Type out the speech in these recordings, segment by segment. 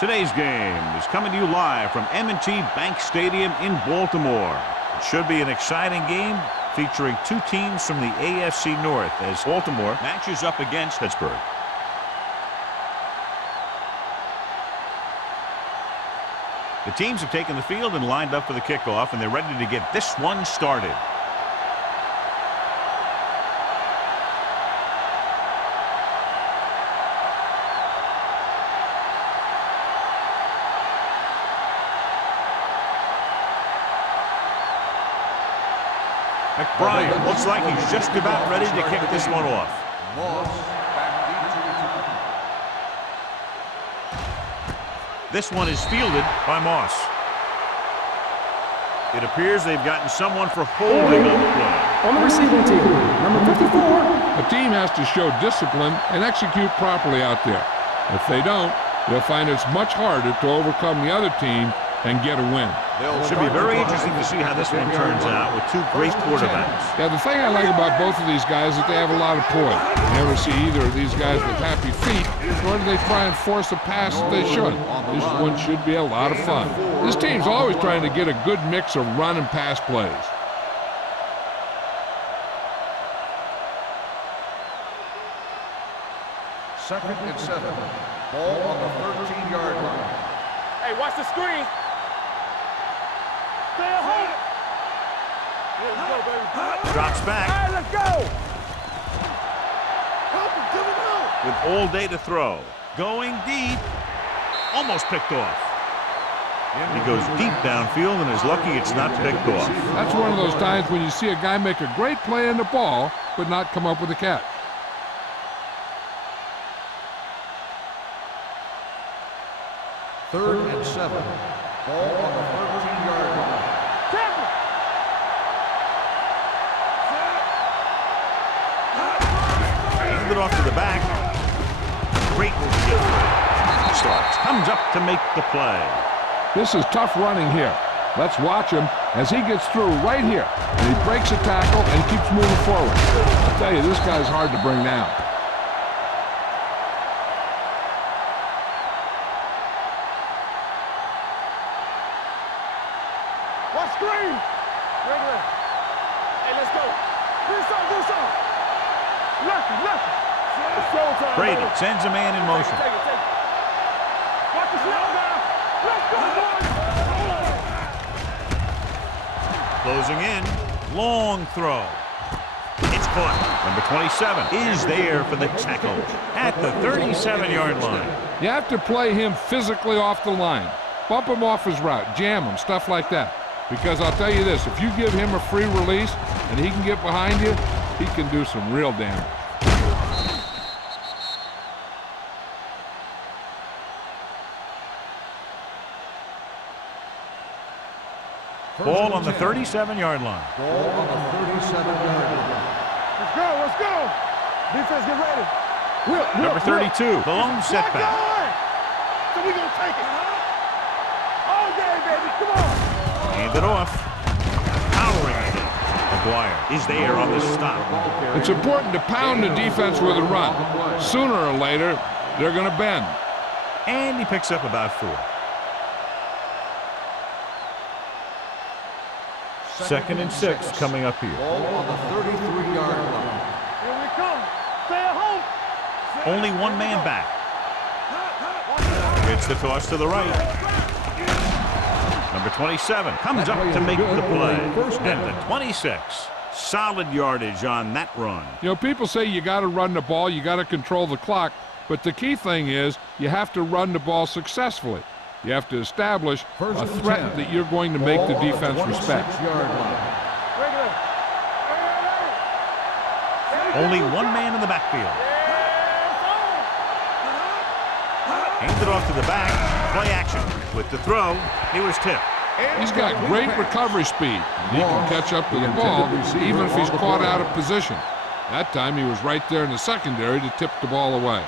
Today's game is coming to you live from M&T Bank Stadium in Baltimore. It should be an exciting game featuring two teams from the AFC North as Baltimore matches up against Pittsburgh. The teams have taken the field and lined up for the kickoff, and they're ready to get this one started. McBride looks like he's just about ready to kick this one off. This one is fielded by Moss. It appears they've gotten someone for holding on the play. On the receiving team, number 54. The team has to show discipline and execute properly out there. If they don't, they'll find it's much harder to overcome the other team and get a win. It should be very interesting to see how this one turns out with two great quarterbacks. Yeah, the thing I like about both of these guys is that they have a lot of poise. You never see either of these guys with happy feet, nor do they try and force a pass that they should. This one should be a lot of fun. This team's always trying to get a good mix of run and pass plays. Second and 7. Ball on the 13-yard line. Hey, watch the screen. Stay at home. Let's go, baby. Drops back. Hey, let's go. Help him, give him out. With all day to throw. Going deep. Almost picked off. He goes deep downfield and is lucky it's not picked off. That's one of those times when you see a guy make a great play on the ball, but not come up with a catch. Third and 7. Ball on the 13-yard line. Handed off to the back. Great starts. Comes up to make the play. This is tough running here. Let's watch him as he gets through right here. And he breaks a tackle and keeps moving forward. I'll tell you, this guy's hard to bring down. Watch screen. Regular. Hey, let's go. Do something. Left. It's showtime. Brady sends a man in motion. Take it. Watch the slow down. Let's go, boys. Closing in. Long throw. It's caught. Number 27 is there for the tackle at the 37-yard line. You have to play him physically off the line. Bump him off his route. Jam him, stuff like that. Because I'll tell you this, if you give him a free release and he can get behind you, he can do some real damage. Ball on the 37-yard line. Ball on the 37-yard line. Let's go. Defense, get ready. Number 32, the lone setback. So we gonna take it. All day, baby. Come on. Handed off. Powering it. McGuire is there on the stop. It's important to pound the defense with a run. Sooner or later, they're going to bend. And he picks up about 4. Second and 6 coming up here. Ball on the 33-yard line. Here we come. Stay at home. Only one man back. It's the toss to the right. Number 27 comes up to make the play. And the 26. Solid yardage on that run. You know, people say you got to run the ball, you got to control the clock, but the key thing is you have to run the ball successfully. You have to establish a threat that you're going to make the defense respect. Only one man in the backfield. Handed off to the back. Play action. With the throw, he was tipped. He's got great recovery speed. He can catch up to the ball even if he's caught out of position. That time he was right there in the secondary to tip the ball away.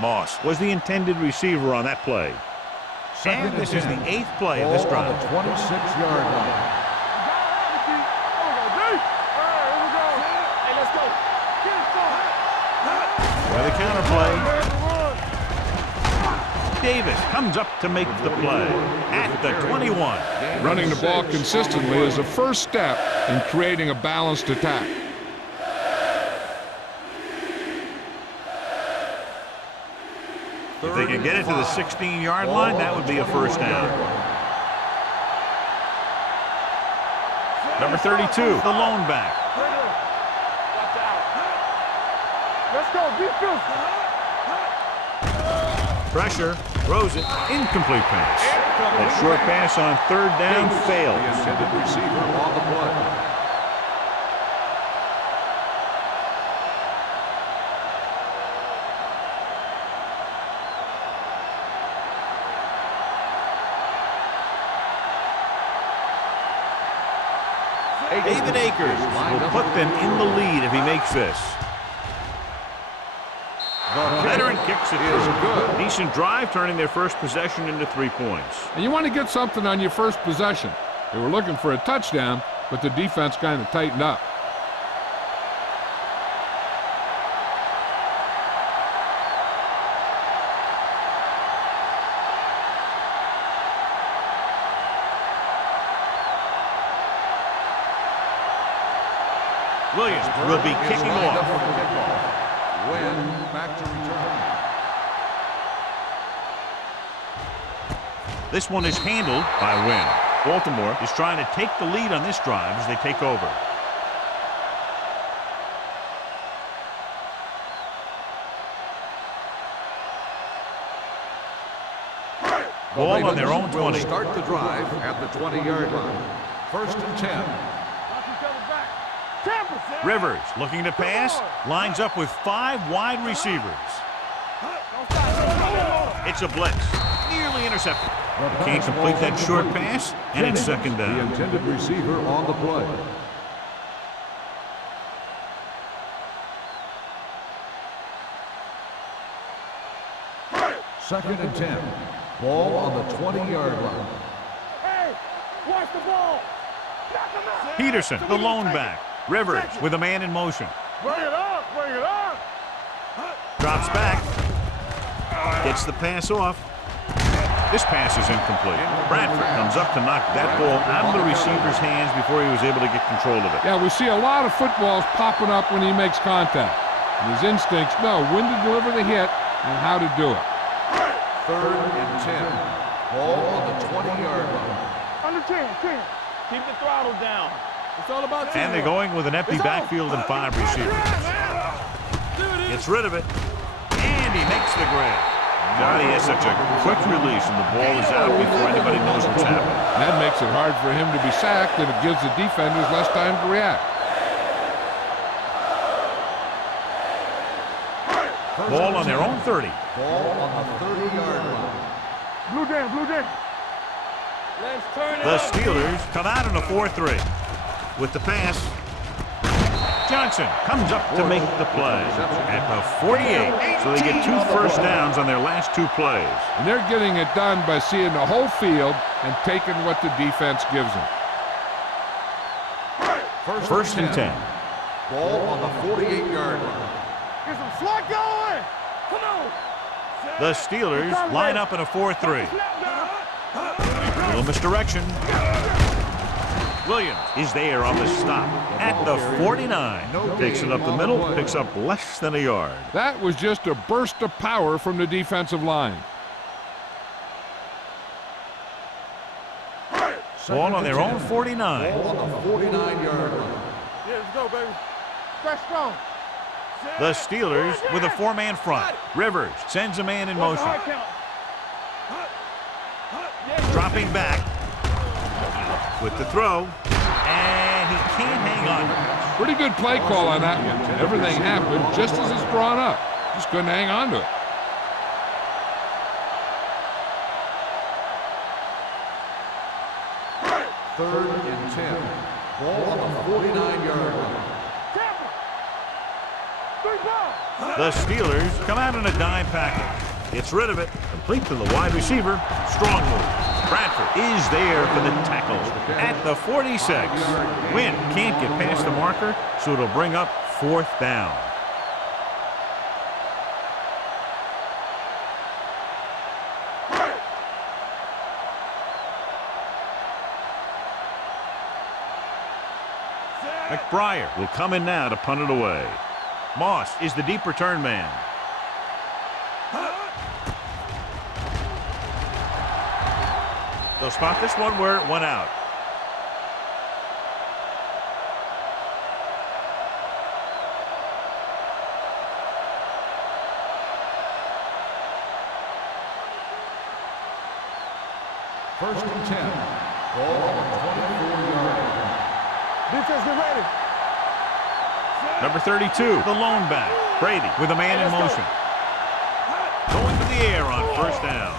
Moss was the intended receiver on that play. And this is the 8th play of this drive. 26-yard line. By the counter play. Davis comes up to make the play at the 21. Running the ball consistently is the first step in creating a balanced attack. If they can get it to the 16-yard line, that would be a first down. Number 32, the lone back. Watch out. Let's go, defense. Pressure, throws it, incomplete pass. That short pass on third down fails. The intended receiver on the play. David Akers will put them in the lead if he makes this. Veteran kicks it through. Decent drive, turning their first possession into 3 points. And you want to get something on your first possession. They were looking for a touchdown, but the defense kind of tightened up. Williams will be kicking off. Win back to return. This one is handled by Wynn. Baltimore is trying to take the lead on this drive as they take over. Ball on their own 20. Start the drive at the 20-yard line. First and 10. Rivers looking to pass, lines up with 5 wide receivers. It's a blitz, nearly intercepted. Can't complete that short pass, and it's second down. The intended receiver on the play. Second and 10. Ball on the 20-yard line. Hey, watch the ball. Peterson, the lone back. Rivers with a man in motion. Bring it up, bring it up. Drops back. Gets the pass off. This pass is incomplete. Bradford comes up to knock that ball out of the receiver's hands before he was able to get control of it. Yeah, we see a lot of footballs popping up when he makes contact. And his instincts know when to deliver the hit and how to do it. Third and 10. Ball on the 20-yard line. Under 10. Keep the throttle down. It's all about And they're going with an empty backfield and 5 receivers. Gets rid of it. And he makes the grab. God, he has such a quick release, and the ball is out before anybody knows what's happening. That makes it hard for him to be sacked, and it gives the defenders less time to react. Ball on their own 30. Ball on the 30-yard line. Blue down. Let's turn it The up. Steelers come out in a 4-3. With the pass, Johnson comes up to make the play at the 48. So they get 2 first downs on their last 2 plays. And they're getting it done by seeing the whole field and taking what the defense gives them. First and 10. Ball on the 48-yard line. Get some slot going. Come on. The Steelers line up in a 4-3. Little misdirection. Williams is there on the stop at the 49. Takes it up the middle, picks up less than a yard. That was just a burst of power from the defensive line. Ball on their own 49. Ball on the 49-yard line. Yeah, let's go, baby. Stretch strong. The Steelers with a 4-man front. Rivers sends a man in motion. Dropping back with the throw, and he can't hang on. Pretty good play call on that one. Everything happened just as it's drawn up. Just couldn't hang on to it. Third and 10. Ball on the 49-yard line. The Steelers come out in a dime package. Gets rid of it, complete to the wide receiver. Strong move. Bradford is there for the tackle at the 46. Wynn can't get past the marker, so it'll bring up 4th down. McBriar will come in now to punt it away. Moss is the deep return man. They'll spot this one where it went out. First and 10. Ball on the 24-yard line. Defense, get ready. Number 32, the lone back. Brady with a man in motion. Going to the air on first down.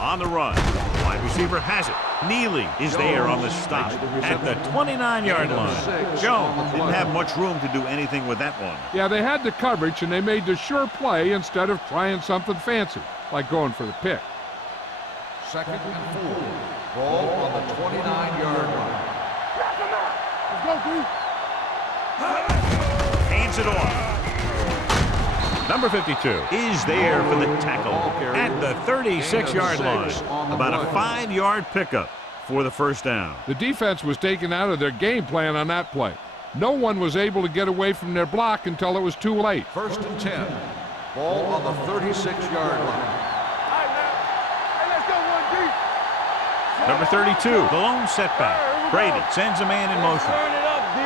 On the run. Wide receiver has it. Neely is there on the stop at the 29-yard line. Jones didn't have much room to do anything with that one. Yeah, they had the coverage, and they made the sure play instead of trying something fancy, like going for the pick. Second and 4. Ball on the 29-yard line. Let's go, D. Hands it off. Number 52 is there for the tackle at the 36-yard line. About a 5-yard pickup for the first down. The defense was taken out of their game plan on that play. No one was able to get away from their block until it was too late. First and 10. Ball on the 36-yard line. Number 32, the lone setback. Brady sends a man in motion. Turn it up, D.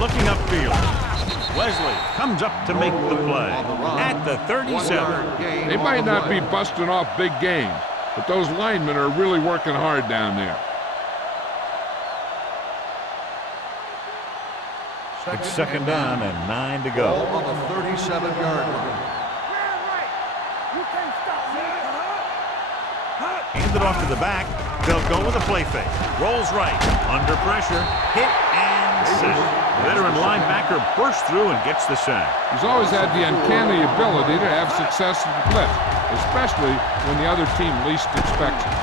Looking upfield. Wesley comes up to make the play at the 37. They might not be busting off big games, but those linemen are really working hard down there. It's second down and 9 to go. Ball on the 37-yard line. Hand it off to the back. They'll go with a play fake. Rolls right. Under pressure. Hit and sack. Veteran linebacker bursts through and gets the sack. He's always had the uncanny ability to have success in the blitz, especially when the other team least expects it.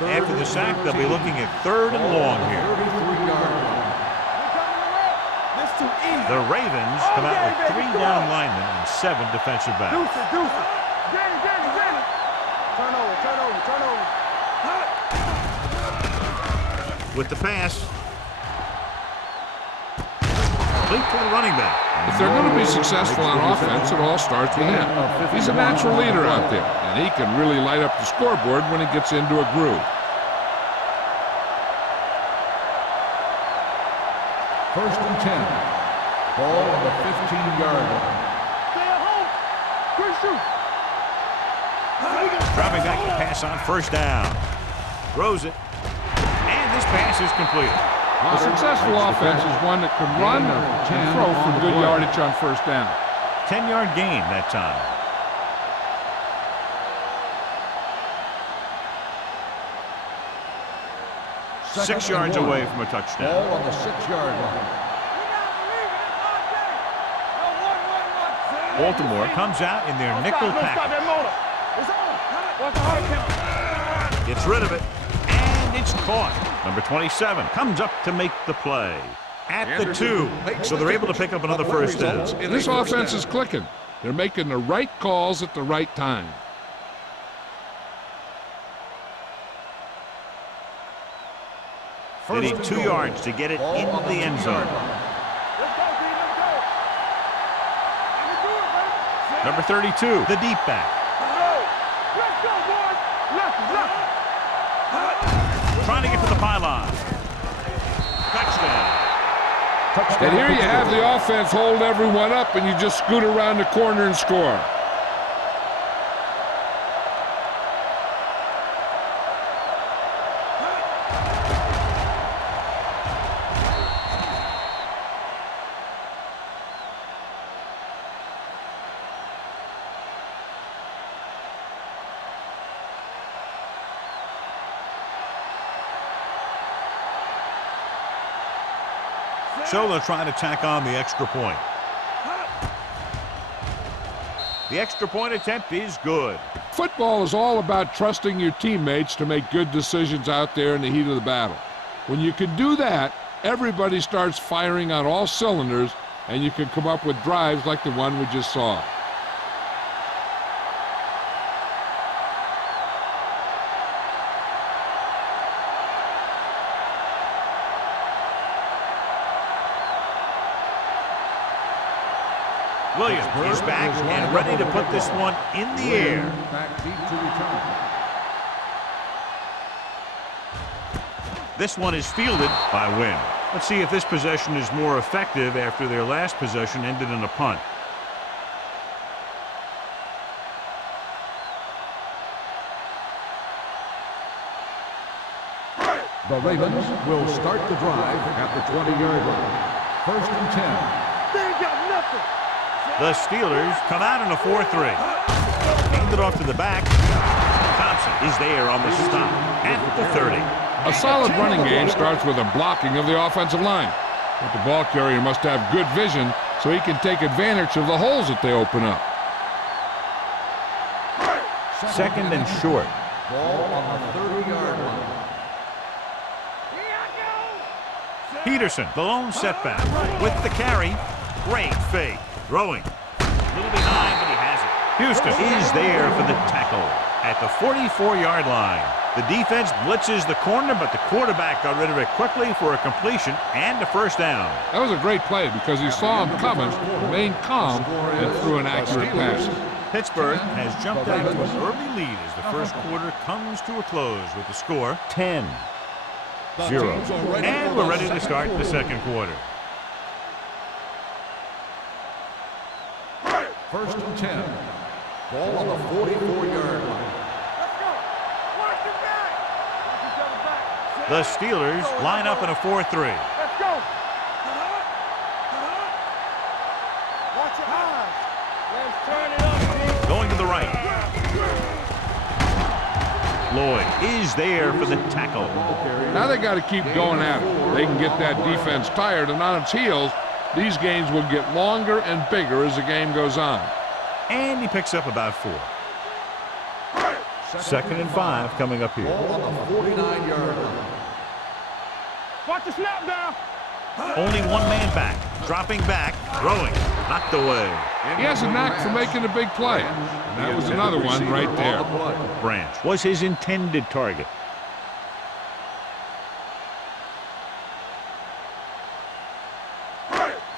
After the sack, they'll be looking at third and long here. 33-yard line. This too easy. The Ravens come out with 3 down linemen and 7 defensive backs. Deuces. Danny. Turn over. With the pass. Complete to the running back. If they're going to be successful on offense, it all starts with him. He's a natural leader out there, and he can really light up the scoreboard when he gets into a groove. First and 10. Ball on the 15-yard line. Stay at home. Quick shoot. Dropping back to pass on first down. Throws it. And this pass is completed. A successful offense is one that can run and throw for good yardage on first down. 10-yard gain that time. Second 6 yards and 1. away from a touchdown. Ball on the 6-yard line. Baltimore comes out in their nickel package. Gets rid of it, and it's caught. Number 27 comes up to make the play at the 2, so they're able to pick up another first down. This offense is clicking. They're making the right calls at the right time. They need 2 yards to get it into the end zone. Number 32, the deep back. Trying to get to the pylon. Touchdown. And here you have the offense hold everyone up, and you just scoot around the corner and score. So they'll try to tack on the extra point. The extra point attempt is good. Football is all about trusting your teammates to make good decisions out there in the heat of the battle. When you can do that, everybody starts firing on all cylinders, and you can come up with drives like the one we just saw. Williams is back and ready to put this one in the air. Back deep to return. This one is fielded by Wynn. Let's see if this possession is more effective after their last possession ended in a punt. The Ravens will start the drive at the 20-yard line. 1st and 10. They ain't got nothing. The Steelers come out in a 4-3. Hand it off to the back. Thompson is there on the stop at the 30. A solid running game starts with a blocking of the offensive line. But the ball carrier must have good vision so he can take advantage of the holes that they open up. 2nd and short. Ball on the 30-yard line. Peterson, the lone setback with the carry. Great fake. Throwing. A little behind, but he has it. Houston is there for the tackle at the 44-yard line. The defense blitzes the corner, but the quarterback got rid of it quickly for a completion and a first down. That was a great play because he saw him coming, remained calm, and threw an accurate pass. Pittsburgh has jumped out to an early lead as the first quarter comes to a close with the score 10-0. And we're ready to start the second quarter. 1st and 10. Ball on the 44-yard line. The Steelers line up in a 4-3. Let's go. Watch your eyes. Let's turn it up. Going to the right. Lloyd is there for the tackle. Now they got to keep going at it. They can get that defense tired and on its heels. These games will get longer and bigger as the game goes on. And he picks up about 4. 2nd and 5 coming up here. Ball on the 49-yard line. Watch the snap down. Only one man back. Dropping back. Throwing. Knocked away. He has a knack for making a big play. And that was another one right there. Branch was his intended target.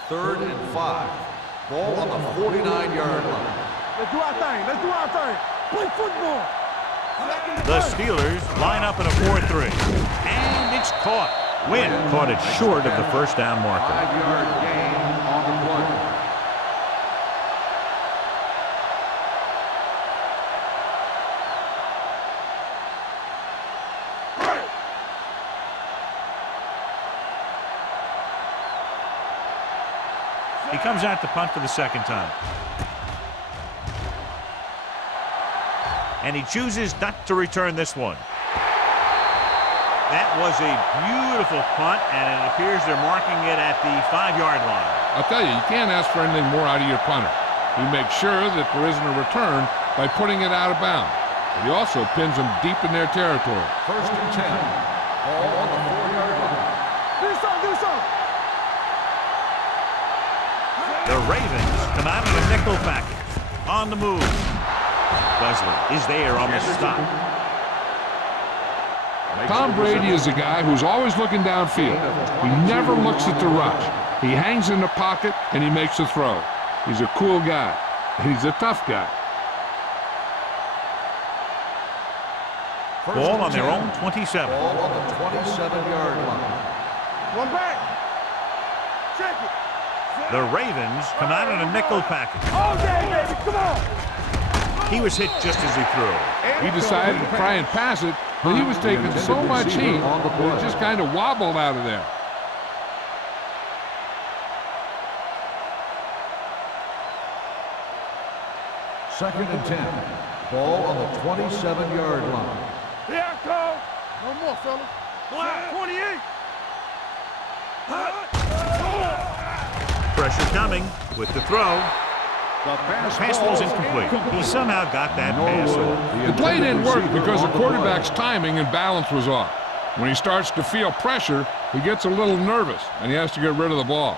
Third and 5. Ball on the 49-yard line. Let's do our thing. Let's do our thing. Play football. The Steelers line up in a 4-3. And it's caught. Wynn caught it short of the first down marker. 5-yard gain on the play. He comes out to punt for the second time. And he chooses not to return this one. That was a beautiful punt, and it appears they're marking it at the 5-yard line. I'll tell you, you can't ask for anything more out of your punter. He makes sure that there isn't a return by putting it out of bounds. But he also pins them deep in their territory. 1st and 10. Ball on the 4-yard line. Do something. Do something. The Ravens come out in a nickel package. On the move. Wesley is there on the stop. Tom Brady is a guy who's always looking downfield. He never looks at the rush. He hangs in the pocket and he makes a throw. He's a cool guy. He's a tough guy. Ball on their own 27. Ball on the 27-yard line. One back. Check it. The Ravens come out in a nickel package. All day, baby. Come on. He was hit just as he threw. He decided to try and pass it, but he was taking so much heat that it just kind of wobbled out of there. Second and 10. Ball on the 27-yard line. Here I come. No more, fellas. Black 28. Pressure coming with the throw. The Pass falls incomplete. He somehow got that pass off. The play didn't work because the quarterback's timing and balance was off. When he starts to feel pressure, he gets a little nervous, and he has to get rid of the ball.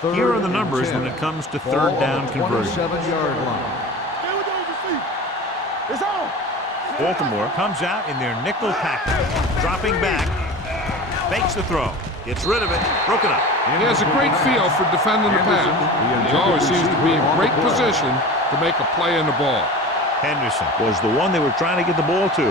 Here are the numbers when it comes to third down conversion. 27-yard line. Stay with those your feet. It's on. Baltimore comes out in their nickel package, dropping back, fakes the throw, gets rid of it, broken up. He has a great feel for defending the pass. He always seems to be in great position to make a play in the ball. Henderson was the one they were trying to get the ball to.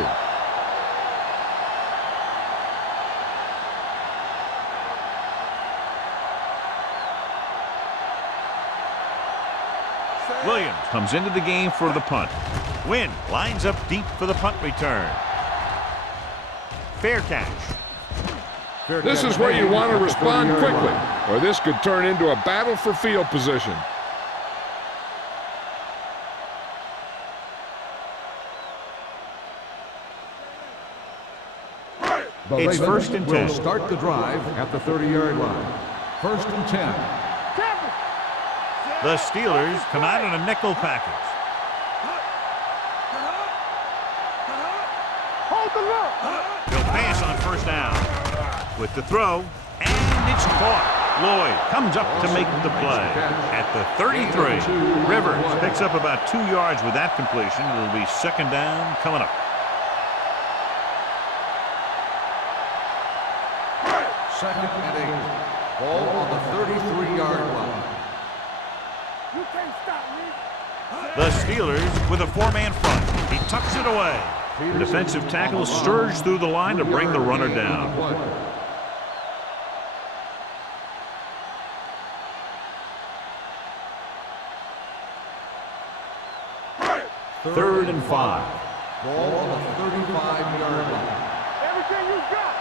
Williams comes into the game for the punt. Wynn lines up deep for the punt return. Fair catch. This is where you want to respond quickly, or this could turn into a battle for field position. It's first and 10. Will start the drive at the 30-yard line. First and 10. The Steelers come out in a nickel package. Hold the look. They'll pass on first down. With the throw, and it's caught. Lloyd comes up to make the play at the 33. Rivers picks up about 2 yards with that completion. It'll be second down coming up. Second and 8. Ball on the 33-yard line. You can't stop me. The Steelers with a 4-man front. He tucks it away. The defensive tackle surged through the line to bring the runner down. Third and 5. Ball on the 35-yard line. Everything you got.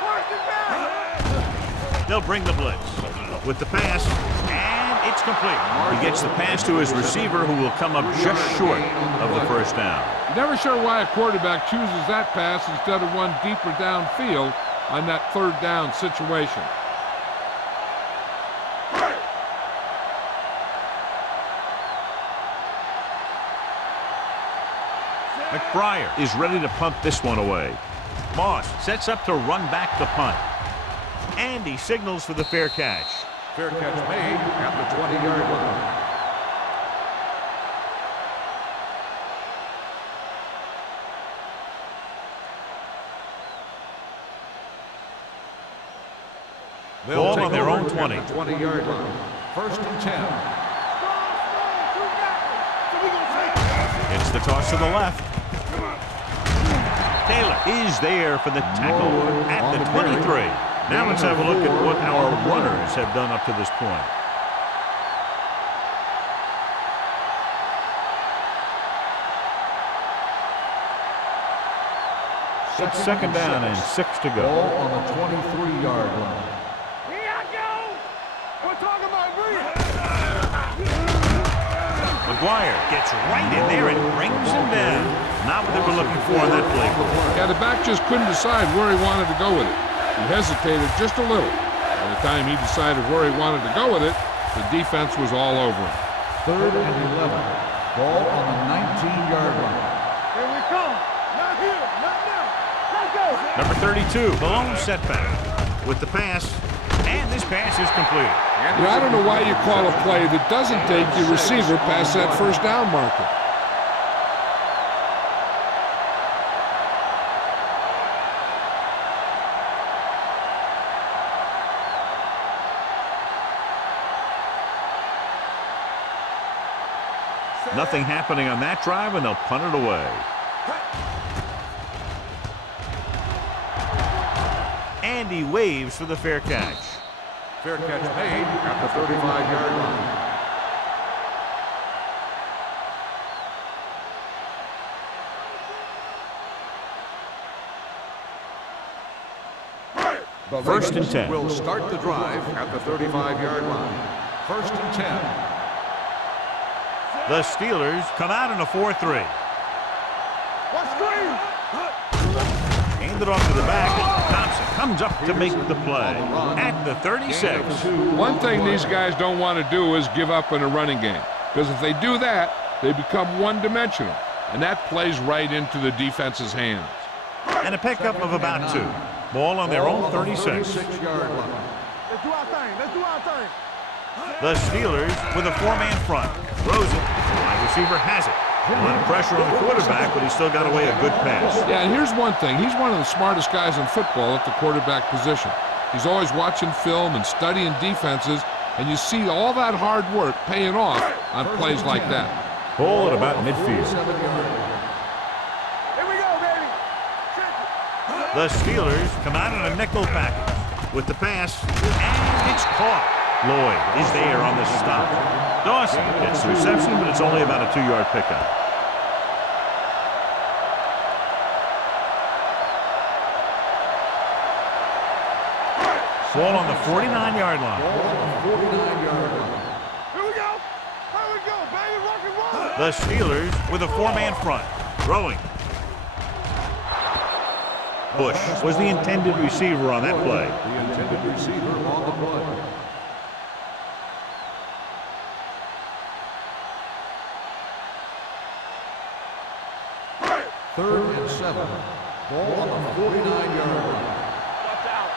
First and down. They'll bring the blitz with the pass, and it's complete. He gets the pass to his receiver, who will come up just short of the first down. Never sure why a quarterback chooses that pass instead of one deeper downfield on that third down situation. McBriar is ready to punt this one away. Moss sets up to run back the punt. And he signals for the fair catch. Fair catch made at the 20-yard line. Ball on their own 20. 20-yard line. First and 10. It's the toss to the left. Taylor is there for the tackle at the 23. Now let's have a look at what our runners have done up to this point. It's second down and 6 to go. Ball on the 23-yard line. Here I go. We're talking about me. McGuire gets right in there and brings him down. Not what they were looking for on that play. Yeah, the back just couldn't decide where he wanted to go with it. He hesitated just a little. By the time he decided where he wanted to go with it, the defense was all over him. Third and 11. Ball on the 19-yard line. Here we come. Not here. Not now. Let's go. Number 32, the lone setback with the pass, and this pass is completed. Yeah, I don't know why you call a play that doesn't take your receiver past that first down marker. Nothing happening on that drive, and they'll punt it away. And he waves for the fair catch. Fair catch made at the 35-yard line. The First and 10. Will start the drive at the 35-yard line. First and 10. The Steelers come out in a 4-3. What screen? Hand it off to the back. Thompson comes up to make the play at the 36. One thing these guys don't want to do is give up in a running game. because if they do that, they become one-dimensional, and that plays right into the defense's hands. And a pickup of about 2. Ball on their own 36. 36-yard line. Let's do our thing. Let's do our thing. The Steelers with a 4-man front. Throws it. Wide receiver has it. A lot of pressure on the quarterback, but he still got away a good pass. Yeah, and here's one thing. He's one of the smartest guys in football at the quarterback position. He's always watching film and studying defenses, and you see all that hard work paying off on plays like that. Ball at about midfield. 7-yard line. Here we go, baby. The Steelers come out in a nickel package with the pass, and it's caught. Lloyd is there on the stop. Dawson gets the reception, but it's only about a 2-yard pickup. Ball on the 49-yard line. 49-yard line. Here we go. Here we go, baby. Rock and roll. The Steelers with a 4-man front. Throwing. Bush was the intended receiver on that play. The intended receiver on the play. Third and 7. Ball on the 49-yard line. Watch out.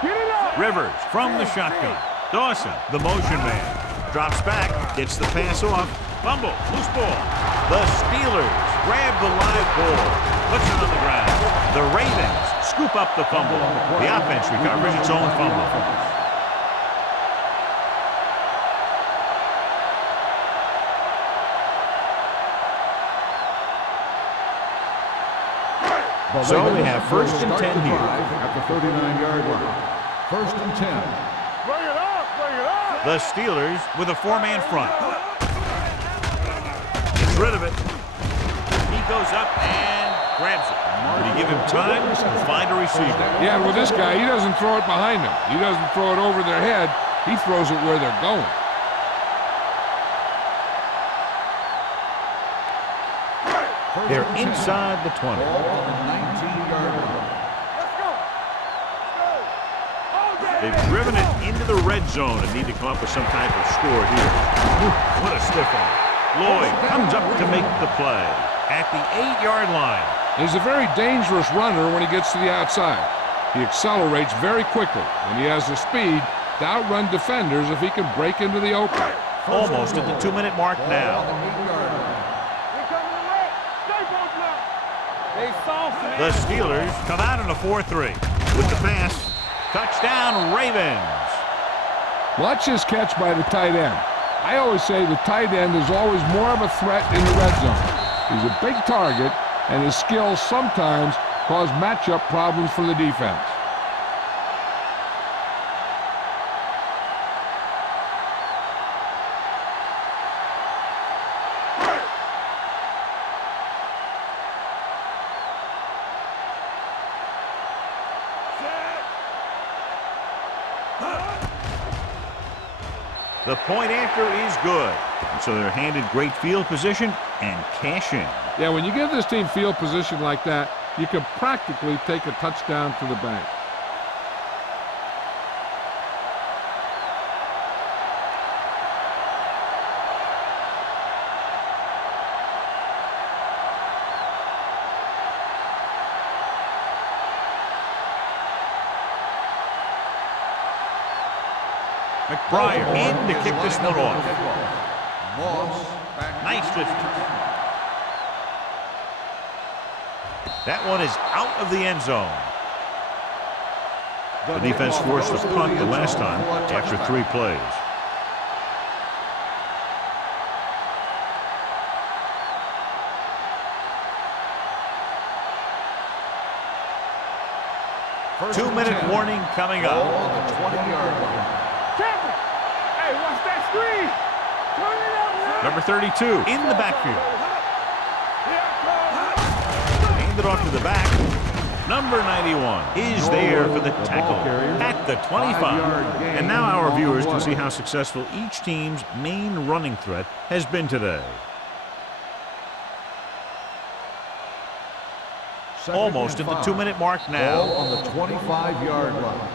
Get it up. Rivers from the shotgun. Dawson, the motion man. Drops back, gets the pass off. Fumble, loose ball. The Steelers grab the live ball. Puts it on the ground. The Ravens scoop up the fumble. The offense recovers its own fumble. So we have first and 10 here. At the 39-yard line. First and 10. Bring it up. Bring it up. The Steelers with a 4-man front. Gets rid of it. He goes up and grabs it. Did he give him time to find a receiver? Yeah, and with this guy, he doesn't throw it behind them. He doesn't throw it over their head. He throws it where they're going. They're inside the 20. Ball on the 19-yard line. Let's go. All day. They've driven it into the red zone and need to come up with some type of score here. What a stiff one. Lloyd comes up to make the play at the 8-yard line. He's a very dangerous runner when he gets to the outside. He accelerates very quickly, and he has the speed to outrun defenders if he can break into the open. Almost at the 2-minute mark now. Here coming the red. Stay both now. They soft, man. The Steelers come out in a 4-3 with the pass. Touchdown, Ravens. Watch his catch by the tight end. I always say the tight end is always more of a threat in the red zone. He's a big target, and his skills sometimes cause matchup problems for the defense. The point after is good. And so they're handed great field position and cash in. Yeah, when you give this team field position like that, you can practically take a touchdown to the bank. McBride in to kick this one off. Moss back. Nice lift. That one is out of the end zone. The defense forced a punt the last time after 3 plays. First 2-minute and 10. warning coming Ball up. on the 20-yard line. Campbell. Hey, watch that screen. Turn it up now. Number 32 in the backfield. Hand it off to the back. Number 91 is there for the tackle at the 25. And now our viewers can see how successful each team's main running threat has been today. Almost at the 2-minute mark Ball now. on the 25-yard line.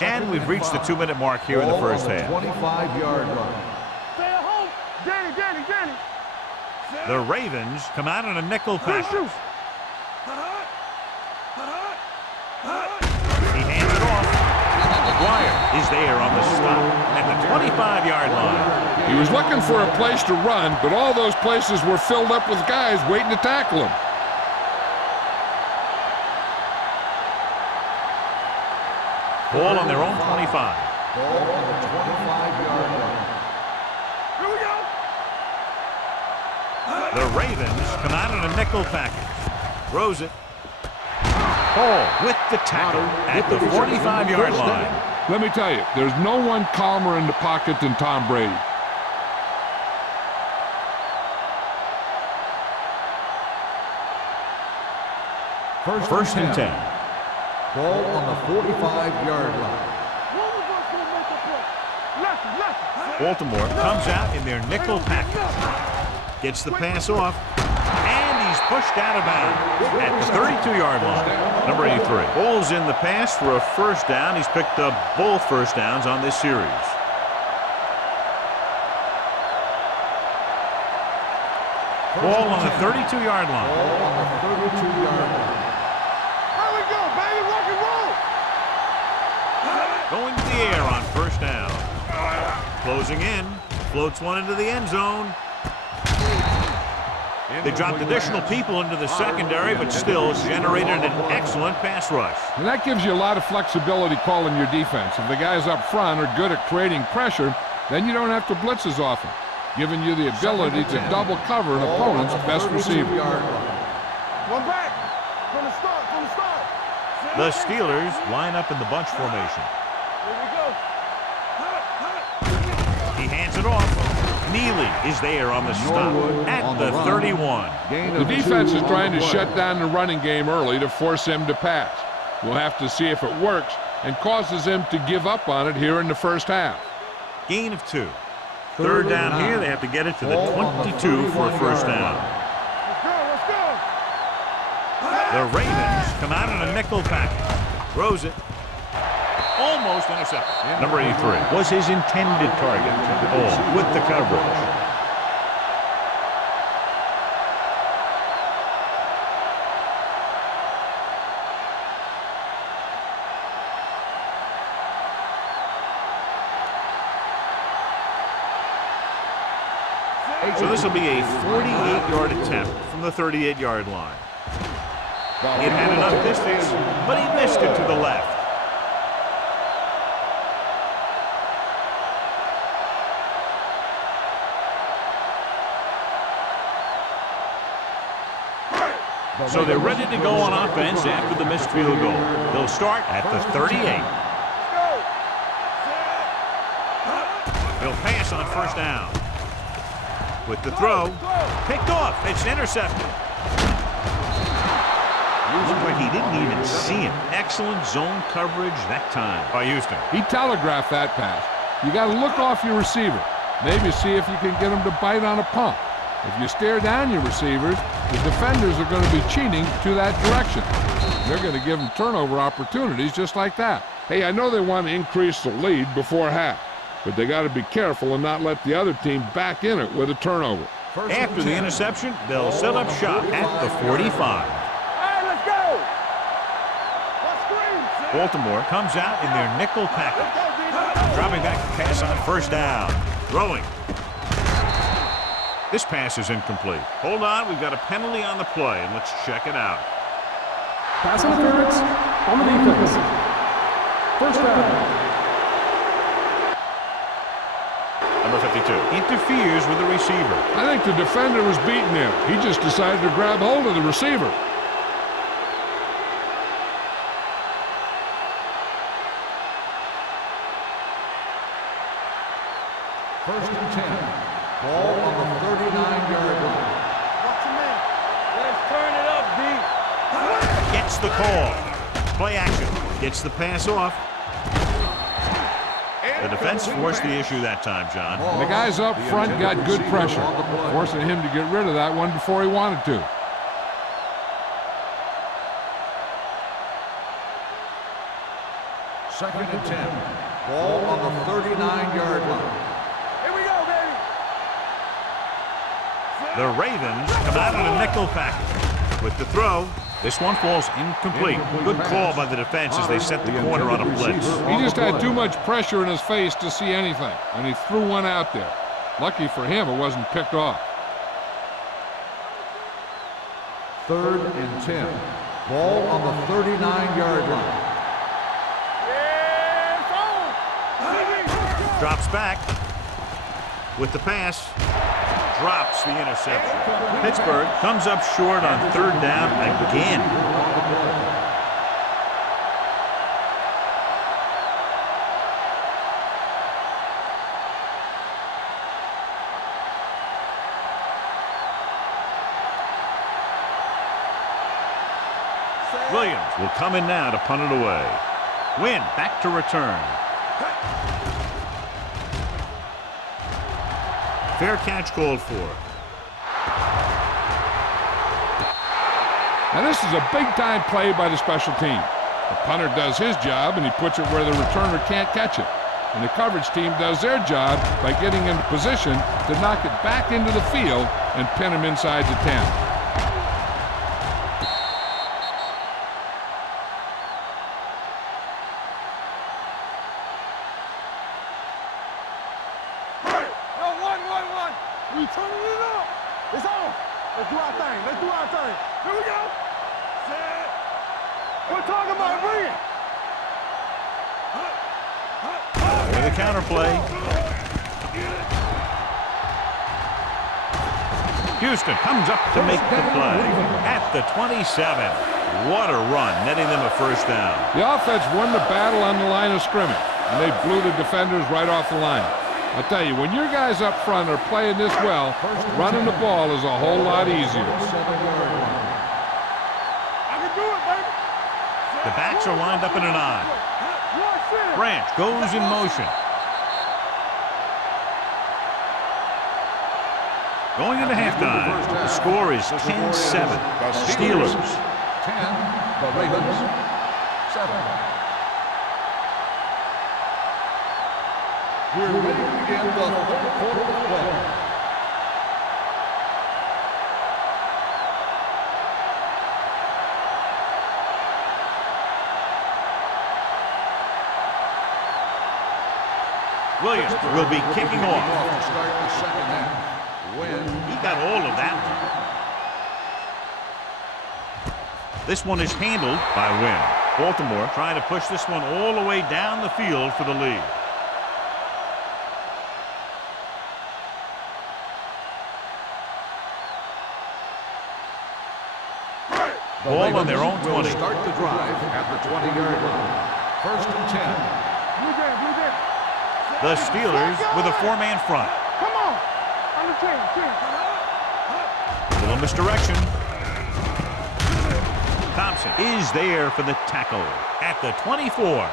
And we've reached the 2-minute mark here in the first half. 25-yard line. Stay at home. Danny. The Ravens come out in a nickel package. He hands it off. McGuire is there on the stop at the 25-yard line. He was looking for a place to run, but all those places were filled up with guys waiting to tackle him. Ball on their own 25. Ball on the 25-yard line. Here we go. The Ravens come out in a nickel package. Throws it. Hall with the tackle at the 45-yard line. Let me tell you, there's no one calmer in the pocket than Tom Brady. First and 10. Ball on the 45-yard line. One of us gonna make a play. Left. Baltimore comes out in their nickel package. Gets the pass off. And he's pushed out of bounds at the 32-yard line. Number 83. Ball's in the pass for a first down. He's picked up both first downs on this series. Ball on the 32-yard line. Ball on the 32-yard line. Here we go, baby. Rock and roll. Going to the air on first down. Closing in. Floats one into the end zone. They dropped additional people into the secondary, but still generated an excellent pass rush. And that gives you a lot of flexibility calling your defense. If the guys up front are good at creating pressure, then you don't have to blitz as often, giving you the ability to double cover an opponent's best receiver. One back. From the start. The Steelers line up in the bunch formation. Here we go. He hands it off. Neely is there on the stop at the 31. The defense is trying to shut down the running game early to force him to pass. We'll have to see if it works and causes him to give up on it here in the first half. Gain of 2. Third down here. They have to get it to the 22 for a first down. Let's go. The Ravens come out in a nickel package. Throws it. Almost intercepted. Number 83 was his intended target. Ball with the coverage. So this will be a 48-yard attempt from the 38-yard line. It had enough distance, but he missed it to the left. So they're ready to go on offense after the missed field goal. They'll start at the 38. They'll pass on first down. With the throw, picked off. It's intercepted. But he didn't even see him. Excellent zone coverage that time by Houston. He telegraphed that pass. You got to look off your receiver. Maybe see if you can get him to bite on a pump. If you stare down your receivers, the defenders are going to be cheating to that direction. They're going to give them turnover opportunities just like that. Hey, I know they want to increase the lead before half, but they got to be careful and not let the other team back in it with a turnover. After the interception, they'll set up shop at the 45. Hey, let's go. Let's scream. Baltimore comes out in their nickel package. Dropping back to pass on first down. Throwing. This pass is incomplete. Hold on, we've got a penalty on the play, and let's check it out. Pass interference on the defense. First down. Number 52 interferes with the receiver. I think the defender was beating him. He just decided to grab hold of the receiver. First and 10. Ball on the 39-yard line. What's the man? Let's turn it up, D. Gets the call. Play action. Gets the pass off. The defense forced the issue that time, John. And the guys up front got good pressure, forcing him to get rid of that one before he wanted to. Second and 10. Ball on the 39-yard line. Here we go, baby. The Ravens come out in a nickel package. With the throw, this one falls incomplete. Good call by the defense as they set the corner on a blitz. He just had too much pressure in his face to see anything, and he threw one out there. Lucky for him, it wasn't picked off. Third and 10. Ball on the 39-yard line. Drops back with the pass. Drops the interception. Pittsburgh comes up short on third down again. Williams will come in now to punt it away. Wynn back to return. Fair catch called for. Now this is a big-time play by the special team. The punter does his job, and he puts it where the returner can't catch it. And the coverage team does their job by getting into position to knock it back into the field and pin him inside the 10. We turning it up. It's on. Let's do our thing. Let's do our thing. Here we go. Set. We're talking about bring it. With a counter play. Houston comes up to make the play at the 27. What a run, netting them a first down. The offense won the battle on the line of scrimmage, and they blew the defenders right off the line. I'll tell you, when your guys up front are playing this well, running the ball is a whole lot easier. I can do it, baby. The backs are lined up in an I. Branch goes in motion. Going into halftime, the score is 10-7. Steelers. 10, the Ravens, 7. We're ready to begin the third quarter of play. Williams will be kicking off. To start the second half. When He got all of that one. This one is handled by Wynn. Baltimore trying to push this one all the way down the field for the lead. Ball on their own 20. Start the drive at the 20-yard line. First and 10. Blue jam, blue jam. The Steelers with a four-man front. Come on. On the 10. Little misdirection. Thompson is there for the tackle at the 24.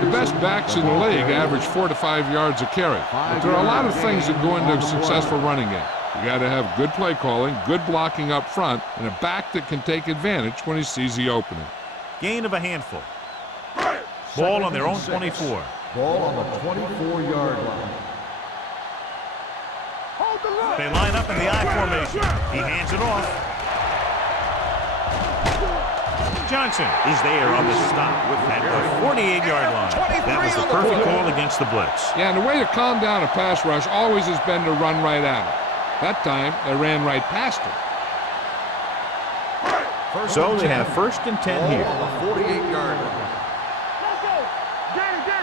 The best backs in the league average 4 to 5 yards a carry. But there are a lot of things that go into a successful running game. You got to have good play calling, good blocking up front, and a back that can take advantage when he sees the opening. Gain of a handful. Ball on their own 24. Ball on the 24-yard line. Hold the line. They line up in the I formation. He hands it off. Johnson is there on the stop at the 48-yard line. That was the perfect call against the blitz. Yeah, and the way to calm down a pass rush always has been to run right at him. That time, they ran right past him. So they have first and 10 here. On the 48-yard line. Let's go. Danny. Here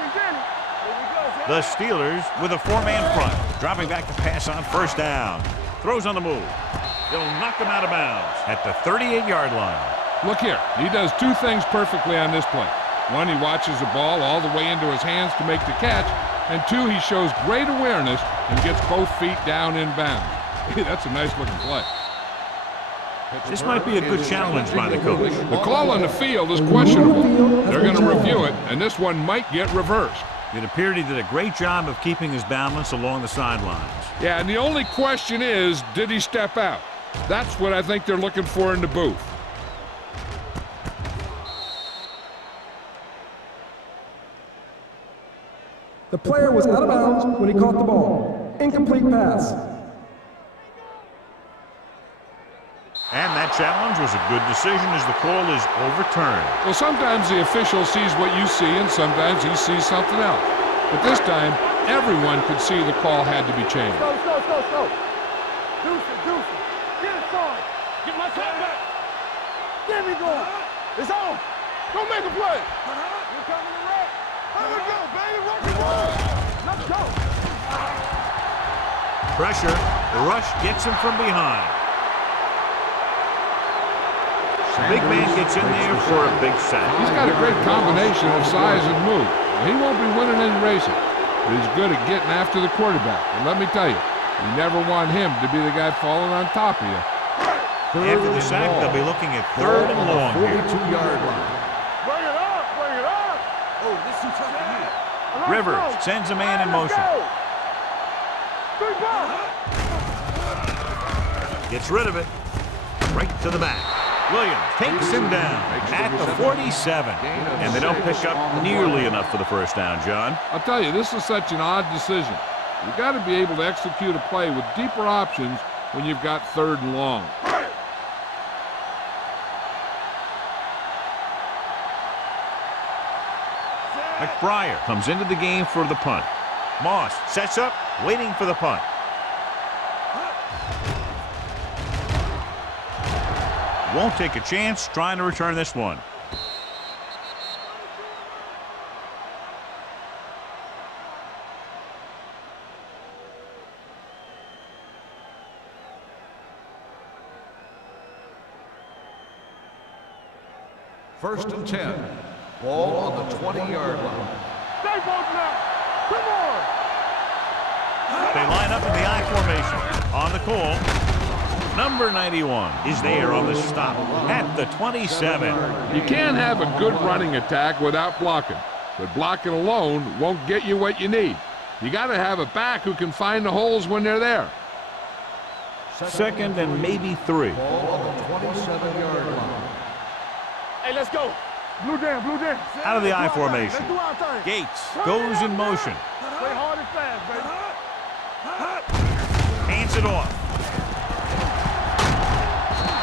we go. The Steelers with a four-man front. Dropping back to pass on first down. Throws on the move. They'll knock him out of bounds at the 38-yard line. Look here, he does two things perfectly on this play. One, he watches the ball all the way into his hands to make the catch, and two, he shows great awareness and gets both feet down in bounds. That's a nice-looking play. This might be a good challenge by the coach. The call on the field is questionable. They're going to review it, and this one might get reversed. It appeared he did a great job of keeping his balance along the sidelines. Yeah, and the only question is, did he step out? That's what I think they're looking for in the booth. The player was out of bounds when he caught the ball. Incomplete pass. And that challenge was a good decision as the call is overturned. Well, sometimes the official sees what you see, and sometimes he sees something else. But this time, everyone could see the call had to be changed. Go. Deuce it. Get it started. Get my shot back. Get me going. It's on. Go make a play. We're coming to wreck. Here we go, baby. Rock and roll. Let's go. Pressure. The rush gets him from behind. Big man gets in there for a big sack. He's got a great combination of size and move. He won't be winning any races, but he's good at getting after the quarterback. And let me tell you, you never want him to be the guy falling on top of you. After the sack, they'll be looking at 3rd and long here. 42-yard line. Bring it up. Oh, this is tough for you. Rivers sends a man in motion. 3 balls. Gets rid of it. Right to the back. Williams takes him down at the 47. And they don't pick up nearly enough for the first down, John. I'll tell you, this is such an odd decision. You've got to be able to execute a play with deeper options when you've got 3rd and long. McBriar comes into the game for the punt. Moss sets up, waiting for the punt. Won't take a chance trying to return this one. First and 10. Ball on the 20-yard line. Stay both now. Come on. They line up in the I formation. On the call. Number 91 is there on the stop at the 27. You can't have a good running attack without blocking, but blocking alone won't get you what you need. You got to have a back who can find the holes when they're there. 2nd and maybe 3. Ball on the 27-yard line. Hey, let's go. Blue down. Out of the I formation. Let's do our thing. Gates goes in motion. Play hard and fast, baby. Hands it off.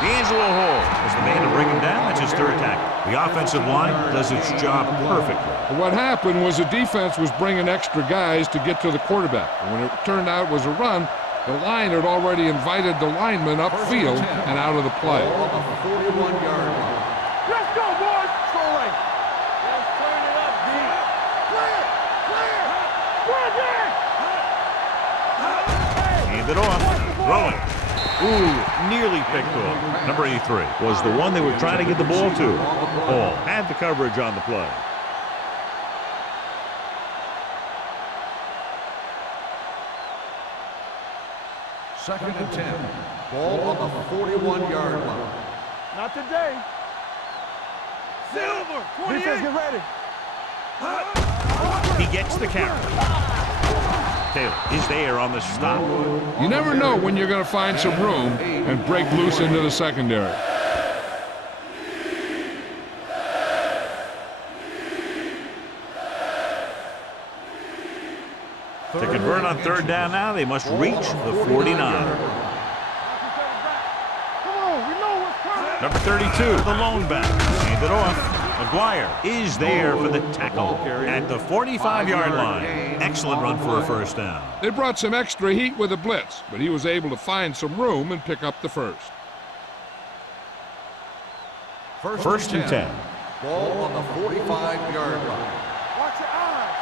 D'Angelo Hall is the man to bring him down. That's his 3rd tackle. The offensive line does its job perfectly. What happened was the defense was bringing extra guys to get to the quarterback. And when it turned out it was a run, the line had already invited the lineman upfield and out of the play. Ball on the 41-yard line. Let's go, boys. Control lane. Let's turn it up, D. Clear. Hand it off. Throwing. Ooh, nearly picked off. Number 83 was the one they were trying to get the ball to. Hall had the coverage on the play. Second and 10. Ball on the 41-yard line. Not today. Silver. Defense, get ready. He gets the carry. Taylor is there on the stop. You never know when you're going to find some room and break loose into the secondary. To convert on 3rd down now, they must reach the 49. Come on, we know what's coming. Number 32, the lone back. Hand it off. McGuire is there for the tackle at the 45-yard line. Excellent run for a first down. They brought some extra heat with a blitz, but he was able to find some room and pick up the first. First and 10. Ball on the 45-yard line. Watch your eyes.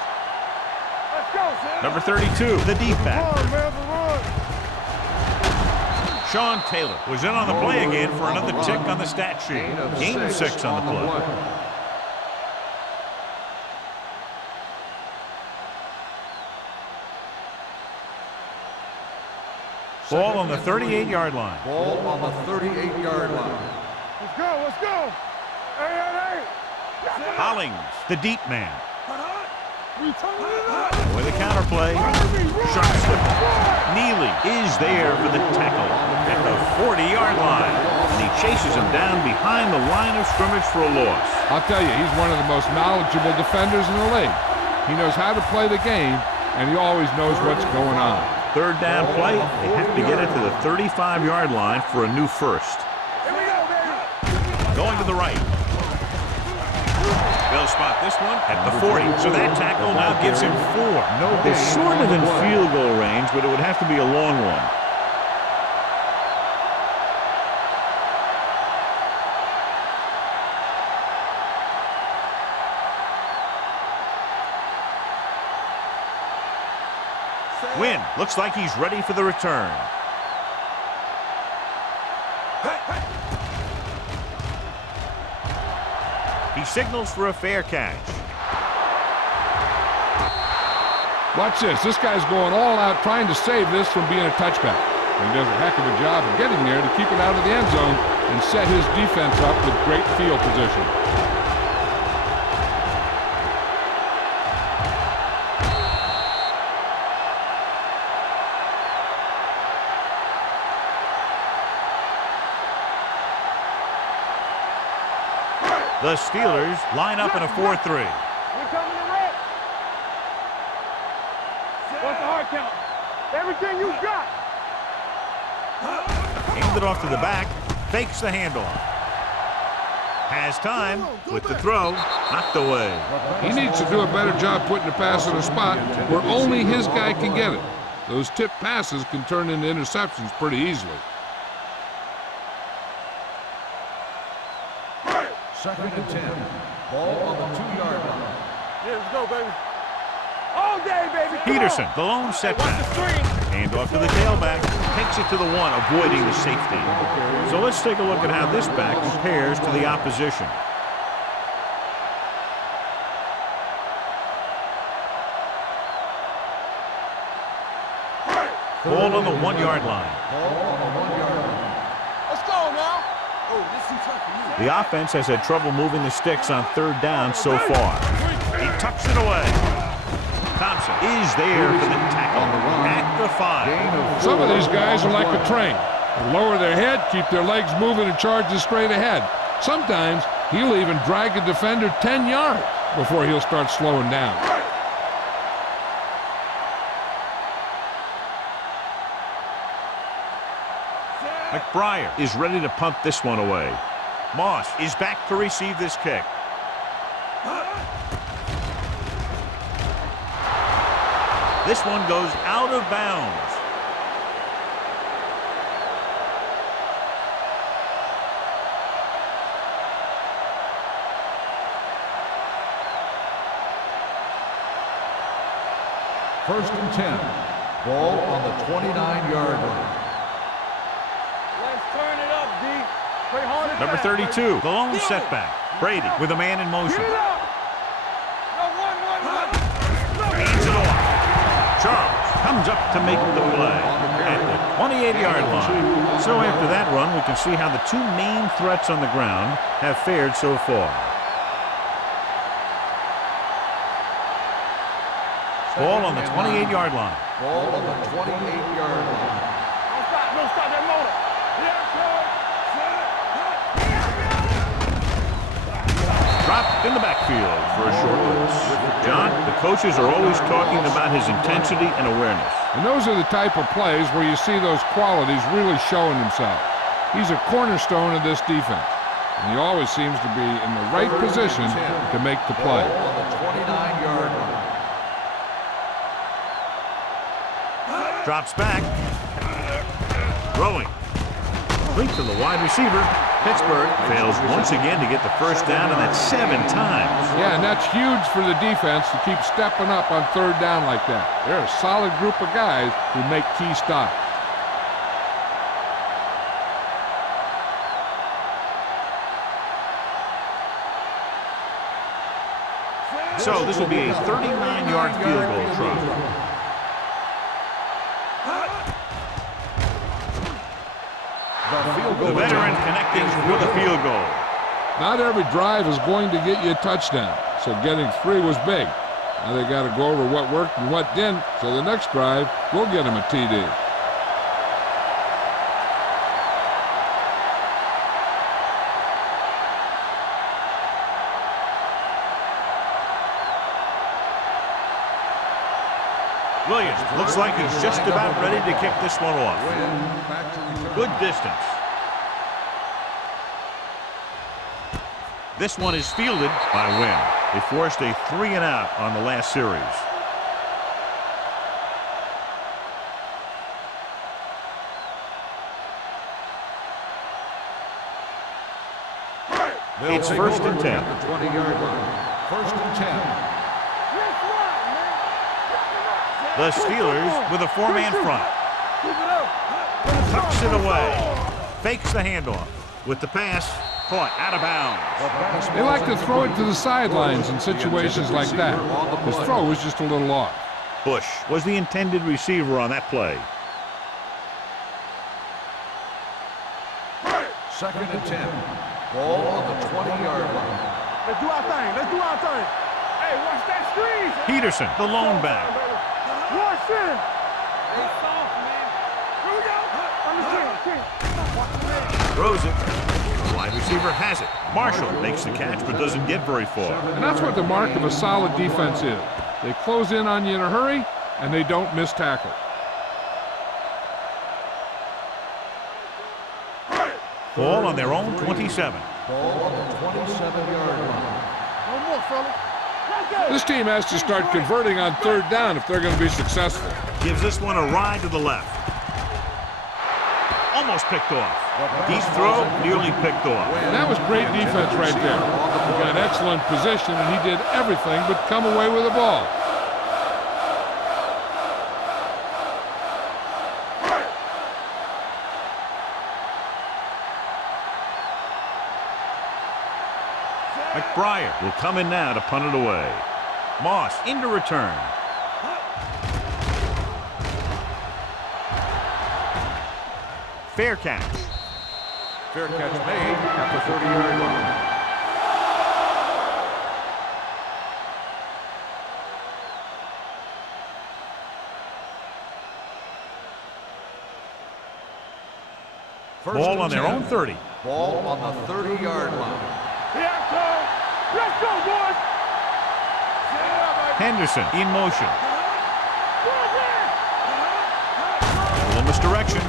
Let's go, Sam. Number 32, the deep back. Run, man, run. Sean Taylor was in on the play again for another tick on the stat sheet. Gain of 6 on the play. Ball on the 38-yard line. Ball on the 38-yard line. Let's go. Hey. Hollings, the deep man. We turn it up. With a counterplay. Sharp slip. Neely is there for the tackle at the 40-yard line. And he chases him down behind the line of scrimmage for a loss. I'll tell you, he's one of the most knowledgeable defenders in the league. He knows how to play the game, and he always knows what's going on. Third down play. They have to get it to the 35-yard line for a new first. Going to the right. They'll spot this one at the 40. So that tackle now gives him 4. They're sort of in field goal range, but it would have to be a long one. Win. Looks like he's ready for the return. He signals for a fair catch. Watch this. This guy's going all out trying to save this from being a touchback. And he does a heck of a job of getting there to keep it out of the end zone and set his defense up with great field position. The Steelers line up in a 4-3. We're coming to red. What's the hard count? Everything you got. Handed off to the back. Fakes the handoff. Has time with the throw. Knocked away. He needs to do a better job putting the pass in a spot where only his guy can get it. Those tip passes can turn into interceptions pretty easily. Second and 10. Ball on the 2-yard line. Yeah, let's go, baby. All day, baby. Come Peterson, on. the lone setback. Watch the screen. Hand off to the tailback. Takes it to the 1, avoiding the safety. So let's take a look at how this back compares to the opposition. Ball on the 1-yard line. Ball on the 1-yard line. Let's go now. Oh, this is tough for you. The offense has had trouble moving the sticks on third down so far. He tucks it away. Thompson is there for the tackle at the 5. Some of these guys are like a train. They lower their head, keep their legs moving, and charge straight ahead. Sometimes he'll even drag a defender 10 yards before he'll start slowing down. McBriar is ready to punt this one away. Moss is back to receive this kick. This one goes out of bounds. First and 10. Ball on the 29-yard line. Let's turn it up, D. Play hard and Number fast, 32, baby. the lone Get setback. Brady with a man in motion. it up. No, one. Hands it off. Charles comes up to make the play at the 28-yard line. So after that run, we can see how the two main threats on the ground have fared so far. Ball on the 28-yard line. Ball on the 28-yard line. Don't stop that motor. Dropped in the backfield for a short loss. John, the coaches are always talking about his intensity and awareness. And those are the type of plays where you see those qualities really showing himself. He's a cornerstone of this defense, and he always seems to be in the right position to make the play. Ball on the 29-yard line. Drops back. Throwing. Complete to the wide receiver. Pittsburgh fails once again to get the first down, and that's 7 times. Yeah, and that's huge for the defense to keep stepping up on third down like that. They're a solid group of guys who make key stops. So this will be a 39-yard field goal try. The veteran connecting for the field goal. Not every drive is going to get you a touchdown, so getting 3 was big. Now they got to go over what worked and what didn't, so the next drive will get them a TD. Williams looks like he's just about ready to kick this one off. Good distance. This one is fielded by Wynn. They forced a 3-and-out on the last series. It's 1st and 10. 20-yard line. 1st and 10. The Steelers with a 4-man front. Tucks it away. Fakes the handoff. With the pass, caught out of bounds. They like to throw it to the sidelines in situations like that. His throw was just a little off. Bush was the intended receiver on that play. 2nd and 10. Ball on the 20-yard line. Let's do our thing. Let's do our thing. Hey, watch that screen. Peterson, the lone back. Watch it. Hey, soft, man. Here we go. Throws it. The wide receiver has it. Marshall makes the catch but doesn't get very far. And that's what the mark of a solid defense is. They close in on you in a hurry, and they don't miss tackle. Ball on their own 27. Ball on the 27-yard line. One more, fella. This team has to start converting on 3rd down if they're going to be successful. Gives this one a ride to the left. Almost picked off. Deep throw, nearly picked off. And that was great defense right there. He got excellent position, and he did everything but come away with the ball. McBriar will come in now to punt it away. Moss into return. Fair catch. Fair catch made at the 30-yard line. Ball on their own 30. Ball on the 30-yard line. Here I come. Let's go, boys. Henderson in motion. A little misdirection.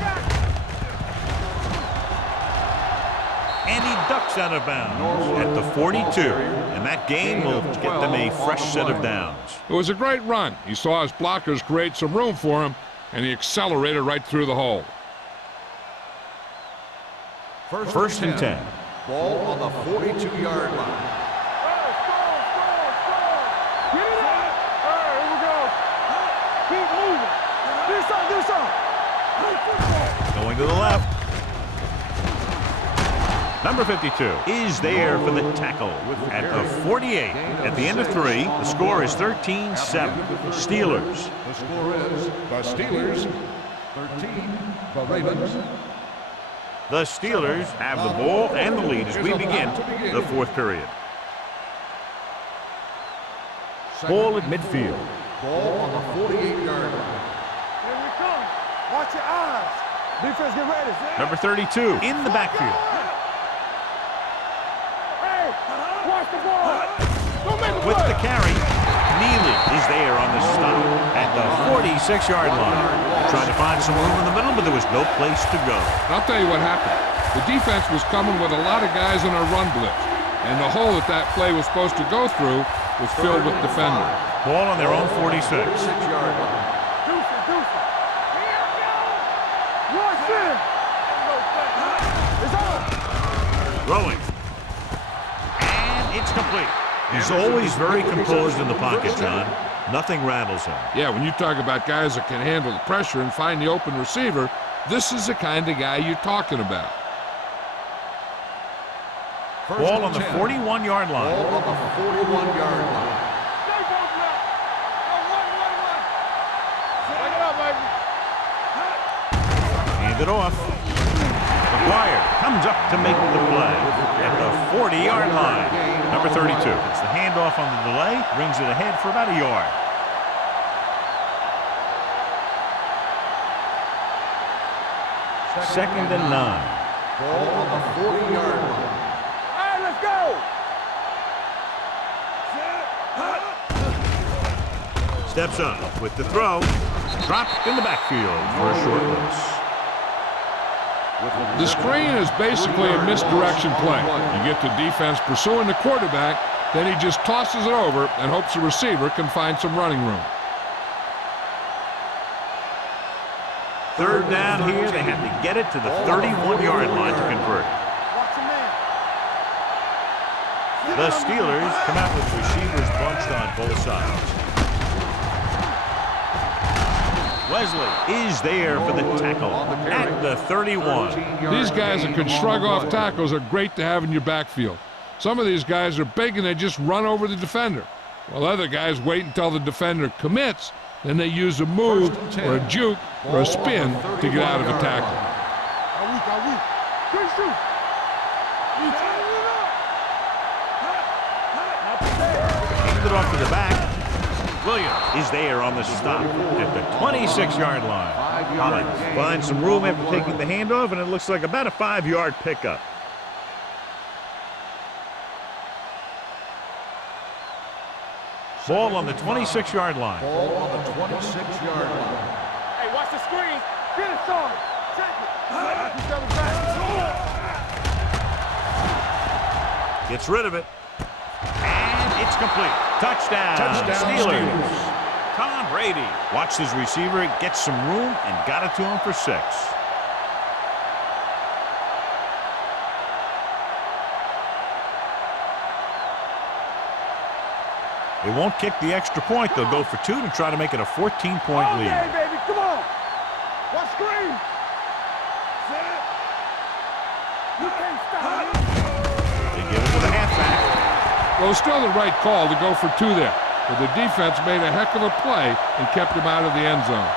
And he ducks out of bounds at the 42. And that gain will get them a fresh set of downs. It was a great run. He saw his blockers create some room for him, and he accelerated right through the hole. 1st and 10. Ball on the 42-yard line. Get it up. All right, here we go. Keep moving. Do something. Going to the left. Number 52 is there for the tackle at the 48. At the end of 3, the score is 13-7. Steelers. The score is the Steelers 13, the Ravens. The Steelers have the ball and the lead as we begin the 4th period. Ball at midfield. Ball on the 48-yard line. Here we come. Watch your eyes. Defense, get ready. Number 32 in the backfield. Hey, watch the ball. Don't make a With play. the carry, Neely is there on the stop at the 46-yard line. Trying to find some room in the middle, but there was no place to go. I'll tell you what happened. The defense was coming with a lot of guys in a run blitz, and the hole that play was supposed to go through was filled with defenders. Ball on their own 46. 6-yard line. Deuce it. Here we go. Watch it. It's on. Throwing. And it's complete. He's always very composed in the pocket, John. Nothing rattles him. Yeah, when you talk about guys that can handle the pressure and find the open receiver, this is the kind of guy you're talking about. Ball on the 41-yard line. Ball on the 41-yard line. Stay both left. Run. Bring it up, baby. Hand it off. McGuire comes up to make the play at the 40-yard line. Number 32. It's the handoff on the delay. Brings it ahead for about a yard. Second and 9. Ball on the 40-yard line. All right, let's go. Steps up with the throw. Dropped in the backfield for a short loss. The screen is basically a misdirection play. You get the defense pursuing the quarterback, then he just tosses it over and hopes the receiver can find some running room. Third down here. They have to get it to the 31-yard line to convert. The Steelers come out with receivers bunched on both sides. Wesley is there for the tackle at the 31. These guys that can shrug off tackles are great to have in your backfield. Some of these guys are big and they just run over the defender, while other guys wait until the defender commits, then they use a move or a juke or a spin to get out of a tackle. Hand it off to the back. Williams is there on the stop at the 26-yard line. Collins finds some room after taking the handoff, and it looks like about a 5-yard pickup. Ball on the 26-yard line. Ball on the 26-yard line. Hey, watch the screen. Get it, son. Check it. Gets rid of it. And it's complete. Touchdown, Steelers. Tom Brady watched his receiver, get some room, and got it to him for 6. They won't kick the extra point. They'll go for 2 to try to make it a 14-point lead. Okay, baby, come on. Watch screen. Set it. You can't stop it. They give it to the halfback. Well, it's still the right call to go for 2 there, but the defense made a heck of a play and kept him out of the end zone.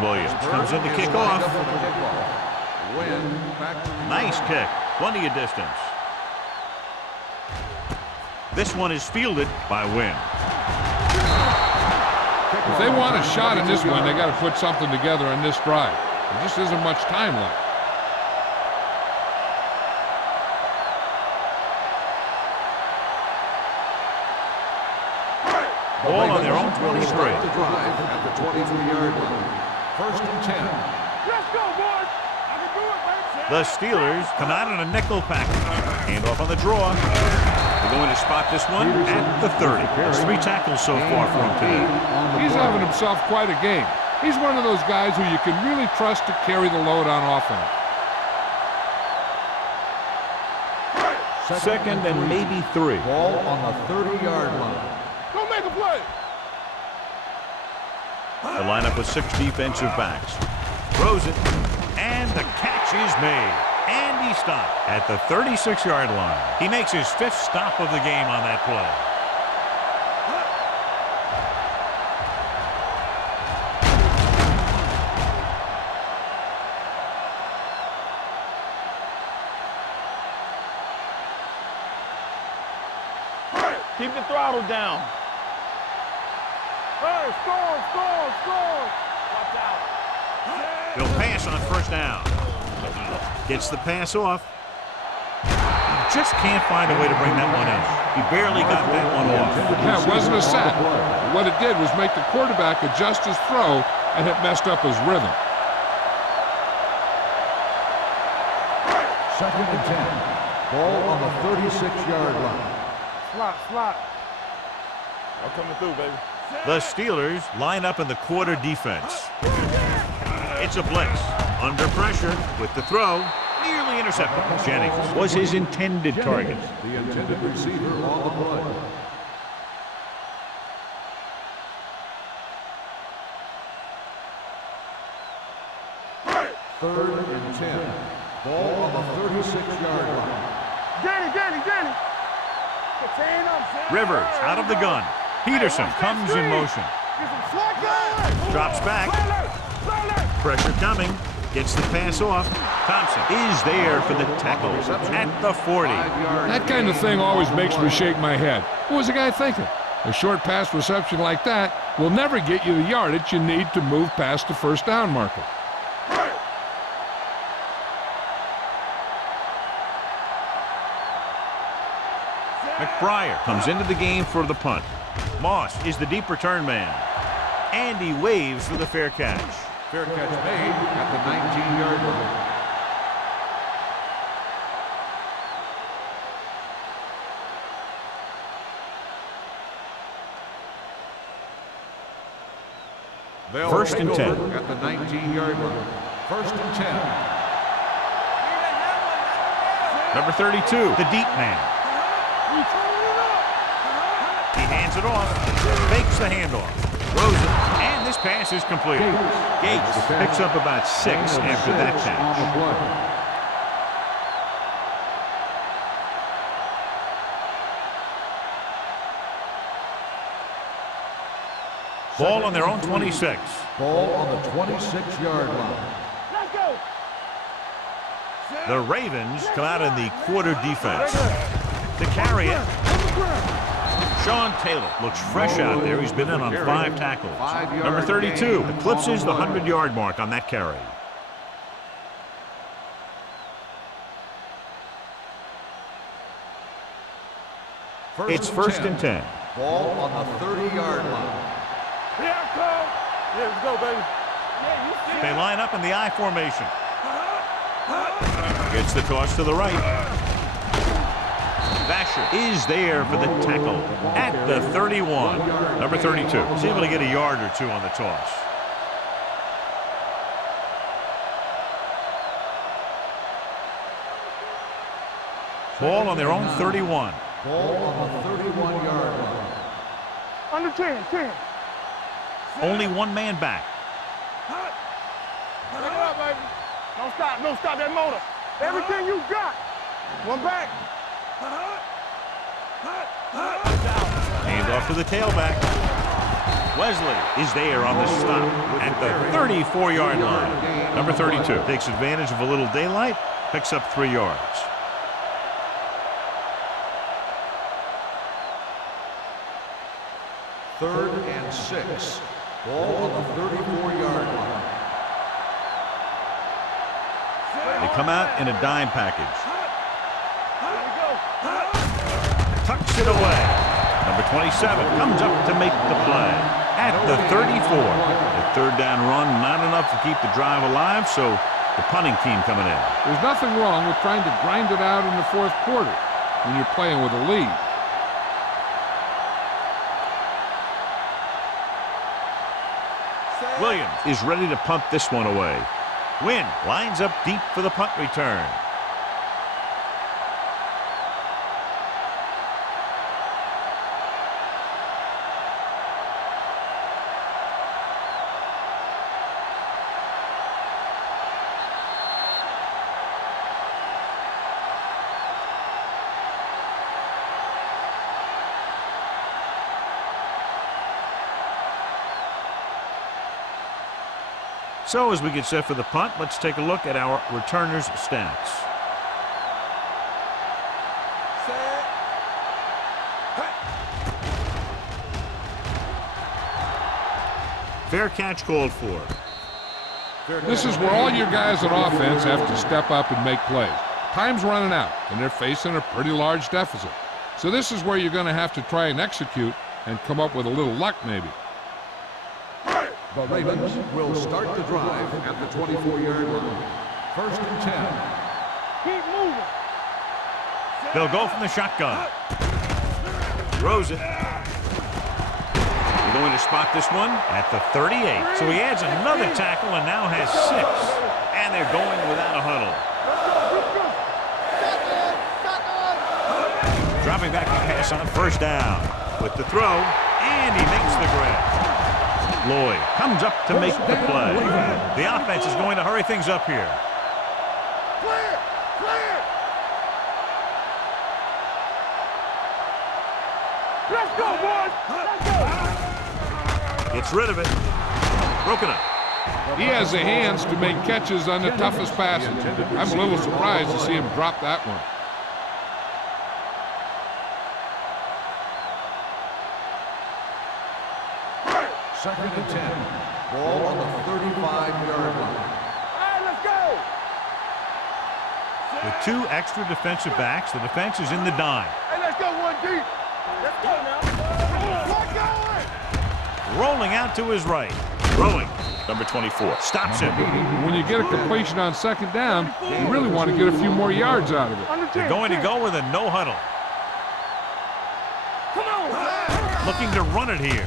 Williams comes in to kick off. Nice kick. Plenty of distance. This one is fielded by Wynn. If they want a shot in this one, they got to put something together on this drive. There just isn't much time left. Ball on their own 23. The drive at the 23-yard line. First and 10. Let's go, boys. I can do it, baby. The Steelers come out in a nickel package. Hand off on the draw. They're going to spot this one at the 30. There's 3 tackles so far for him today. He's having himself quite a game. He's one of those guys who you can really trust to carry the load on offense. Second and maybe 3. Ball on the 30-yard line. Go make a play. The lineup with 6 defensive backs. Throws it, and the catch is made. And he stopped at the 36-yard line. He makes his 5th stop of the game on that play. Keep the throttle down. Hey, score. Watch out. He'll pass on first down. Gets the pass off. He just can't find a way to bring that one in. He barely got that one off. Yeah, it wasn't a sack. What it did was make the quarterback adjust his throw, and it messed up his rhythm. Second and 10. Ball on the 36-yard line. Slot. I'm coming through, baby. The Steelers line up in the quarter defense. It's a blitz. Under pressure with the throw. Nearly intercepted. Jennings was his intended target. The intended receiver on the play. Third and 10. Ball on the 36-yard line. Danny. Rivers out of the gun. Peterson comes in motion. Get some slack on. Drops back. Pressure coming. Gets the pass off. Thompson is there for the tackle at the 40. That kind of thing always makes me shake my head. What was the guy thinking? A short pass reception like that will never get you the yardage you need to move past the first down marker. McBriar comes into the game for the punt. Moss is the deep return man. And he waves for the fair catch. Fair catch made at the 19-yard line. First and 10. At the 19-yard line. First and 10. Number 32, the deep man. He hands it off, fakes the handoff, throws it, and this pass is complete. Gates picks up about 6 after that catch. Ball on their own 26. Ball on the 26-yard line. Let's go. The Ravens come out in the quarter defense. To carry it, Sean Taylor looks fresh out there. He's been in on 5 tackles. Number 32 eclipses the 100-yard mark on that carry. It's first and 10. Ball on the 30-yard line. Here I come. Yeah, let's go, baby. They line up in the I formation. Gets the toss to the right. Vasher is there for the tackle at the 31. Number 32 is able to get a yard or 2 on the toss. Ball on their own 31. Ball on the 31-yard line. Under 10, 10. Only one man back. Pick it up, baby. Don't stop that motor. Everything you got. One back. Hand off to the tailback. Wesley is there on the stop at the 34-yard line. Number 32 takes advantage of a little daylight, picks up 3 yards. Third and 6. Ball on the 34-yard line. They come out in a dime package. Tucks it away. Number 27 comes up to make the play at the 34. The third down run, not enough to keep the drive alive, so the punting team coming in. There's nothing wrong with trying to grind it out in the fourth quarter when you're playing with a lead. Williams is ready to punt this one away. Wynn lines up deep for the punt return. So as we get set for the punt, let's take a look at our returners' stats. Fair catch called for. This is where all your guys on offense have to step up and make plays. Time's running out, and they're facing a pretty large deficit. So this is where you're going to have to try and execute and come up with a little luck maybe. The Ravens will start the drive at the 24-yard line. First and 10. Keep moving. They'll go from the shotgun. Throws it. They're going to spot this one at the 38. So he adds another tackle and now has 6. And they're going without a huddle. Dropping back to pass on first down. With the throw, and he makes the grab. Lloyd comes up to make the play. The offense is going to hurry things up here. Clear! Clear! Let's go, boys! Let's go! Gets rid of it. Broken up. He has the hands to make catches on the toughest passes. I'm a little surprised to see him drop that one. Second and 10. Ball on the 35-yard line. All right, let's go. With 2 extra defensive backs, the defense is in the dime. Hey, let's go one deep. Let's go now. Let's go. Rolling out to his right. Throwing. Number 24 stops him. When you get a completion on second down, you really want to get a few more yards out of it. They're going to go with a no huddle. Come on. Looking to run it here.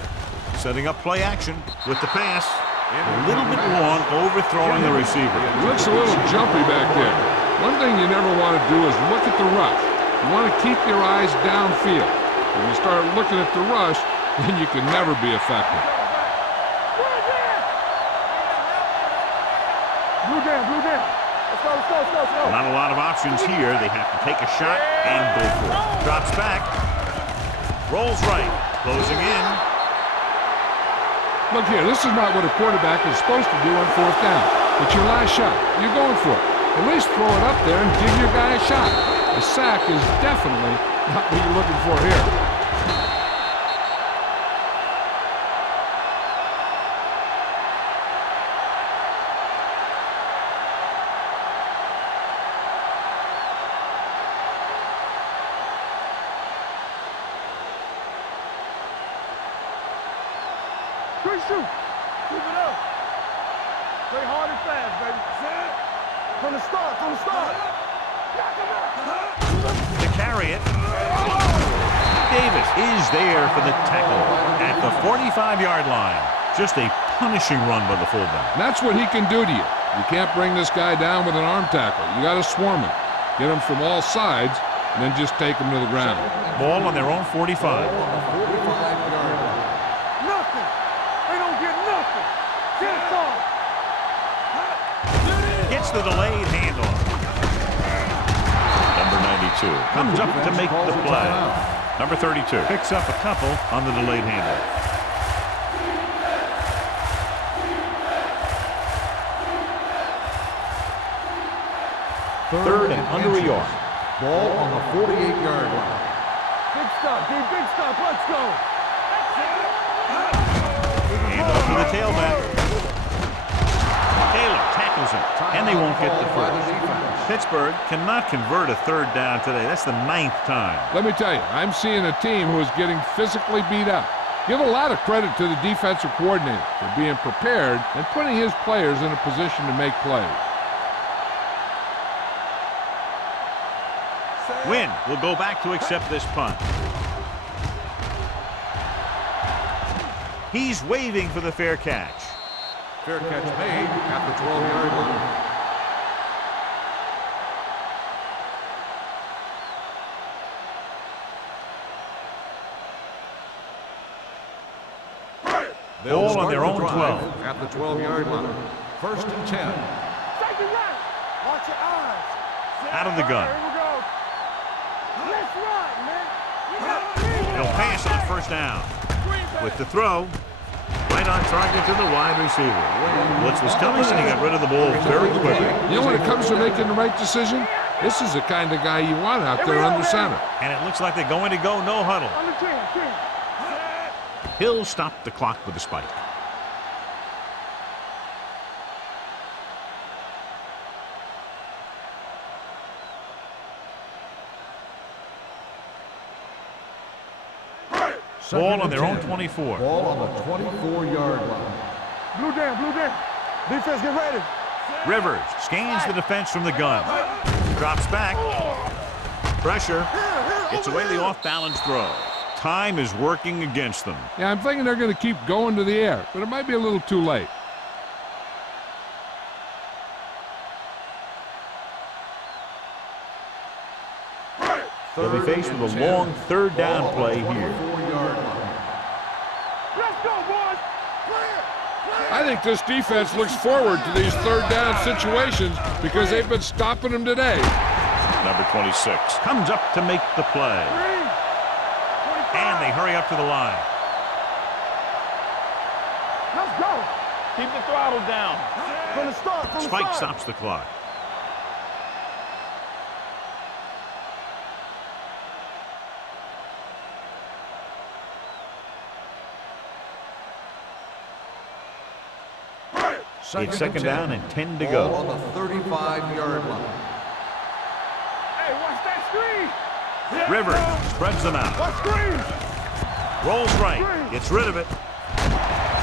Setting up play action with the pass. A little bit long, overthrowing the receiver. It looks a little jumpy back there. One thing you never want to do is look at the rush. You want to keep your eyes downfield. When you start looking at the rush, then you can never be effective. Blue down, blue down. Let's go, let's go, let's go, let's go. Not a lot of options here. They have to take a shot and go for it. Drops back. Rolls right. Closing in. Look here, this is not what a quarterback is supposed to do on fourth down. It's your last shot. You're going for it. At least throw it up there and give your guy a shot. A sack is definitely not what you're looking for here. Good shoot. Keep it up. Play hard and fast, baby. From the start, from the start. To carry it. Davis is there for the tackle at the 45-yard line. Just a punishing run by the fullback. And that's what he can do to you. You can't bring this guy down with an arm tackle. You got to swarm him. Get him from all sides, and then just take him to the ground. Ball on their own 45. Yard line. Nothing. They don't get nothing. Get it on. Gets the delayed handoff. Number 92 comes up to make the play. Number 32 picks up a couple on the delayed handoff. Third and under a yard. Ball on the 48-yard line. Big stop, dude. Big stop. Let's go. Hand off to the tailback. Taylor tackles him, and they won't get the first. Pittsburgh cannot convert a third down today. That's the 9th time. Let me tell you, I'm seeing a team who is getting physically beat up. Give a lot of credit to the defensive coordinator for being prepared and putting his players in a position to make plays. Wynn will go back to accept this punt. He's waving for the fair catch. Fair catch made at the 12-yard line. Ball on their own 12. At the 12-yard line. First and 10. Take it right. Watch your eyes. Out of the gun. Here we go. Let's ride, man. He'll pass on first down. With the throw, right on target to the wide receiver. Blitz was coming, and he got rid of the ball very quickly. You know, when it comes to making the right decision, this is the kind of guy you want out there under center. And it looks like they're going to go no huddle. On the 10. He'll stop the clock with a spike. Ball on their own 24. Ball on the 24-yard line. Blue down, blue down. Defense, get ready. Rivers scans the defense from the gun. Drops back. Pressure. Gets away the off-balance throw. Time is working against them. Yeah, I'm thinking they're going to keep going to the air, but it might be a little too late. They'll be faced with a long third down play here. Let's go, boys. I think this defense looks forward to these third down situations because they've been stopping them today. Number 26 comes up to make the play. And they hurry up to the line. Let's go. Keep the throttle down. From the start, from the Spike start. stops the clock. It's second down and 10 to Ball go. on the 35-yard line. Hey, watch that screen. Rivers spreads them out. Watch screen. Rolls right. Gets rid of it.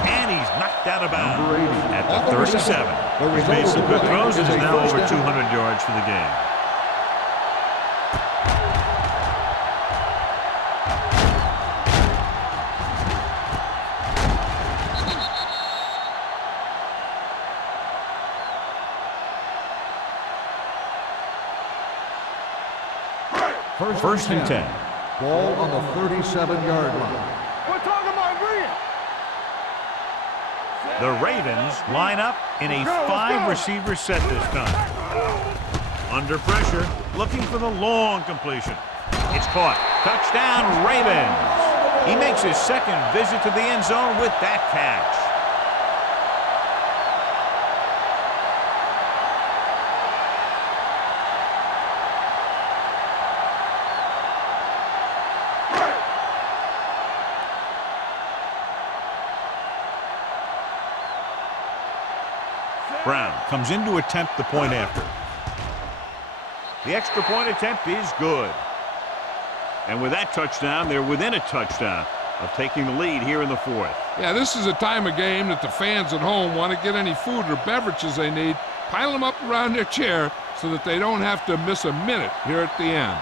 And he's knocked out of bounds at the 37. He's made some good throws and is now over 200 yards for the game. First and 10. Ball on the 37-yard line. We're talking about green. The Ravens line up in a 5-receiver set this time. Under pressure, looking for the long completion. It's caught. Touchdown, Ravens. He makes his second visit to the end zone with that catch. Brown comes in to attempt the point after. The extra point attempt is good. And with that touchdown, they're within a touchdown of taking the lead here in the fourth. Yeah, this is a time of game that the fans at home want to get any food or beverages they need, pile them up around their chair so that they don't have to miss a minute here at the end.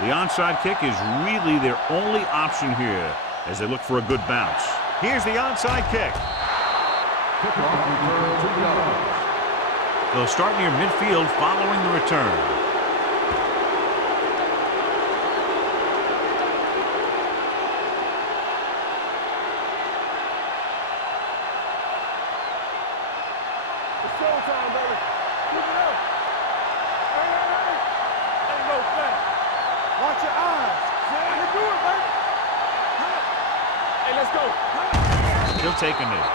The onside kick is really their only option here as they look for a good bounce. Here's the onside kick. Kickoff return 2 yards. They'll start near midfield following the return. It's showtime, baby. Keep it up. Hey. Ain't no thing. Watch your eyes. I can do it, baby. Hey, let's go. He'll take a knee.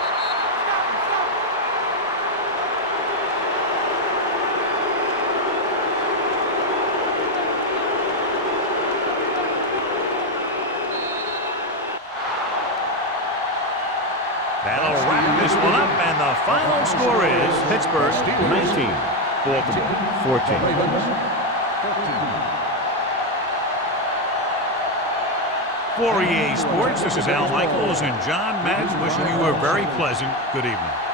That'll wrap this one up, and the final score is Pittsburgh 19, Baltimore 14. Ravens 14. For EA Sports, this is Al Michaels and John Madden wishing you a very pleasant good evening.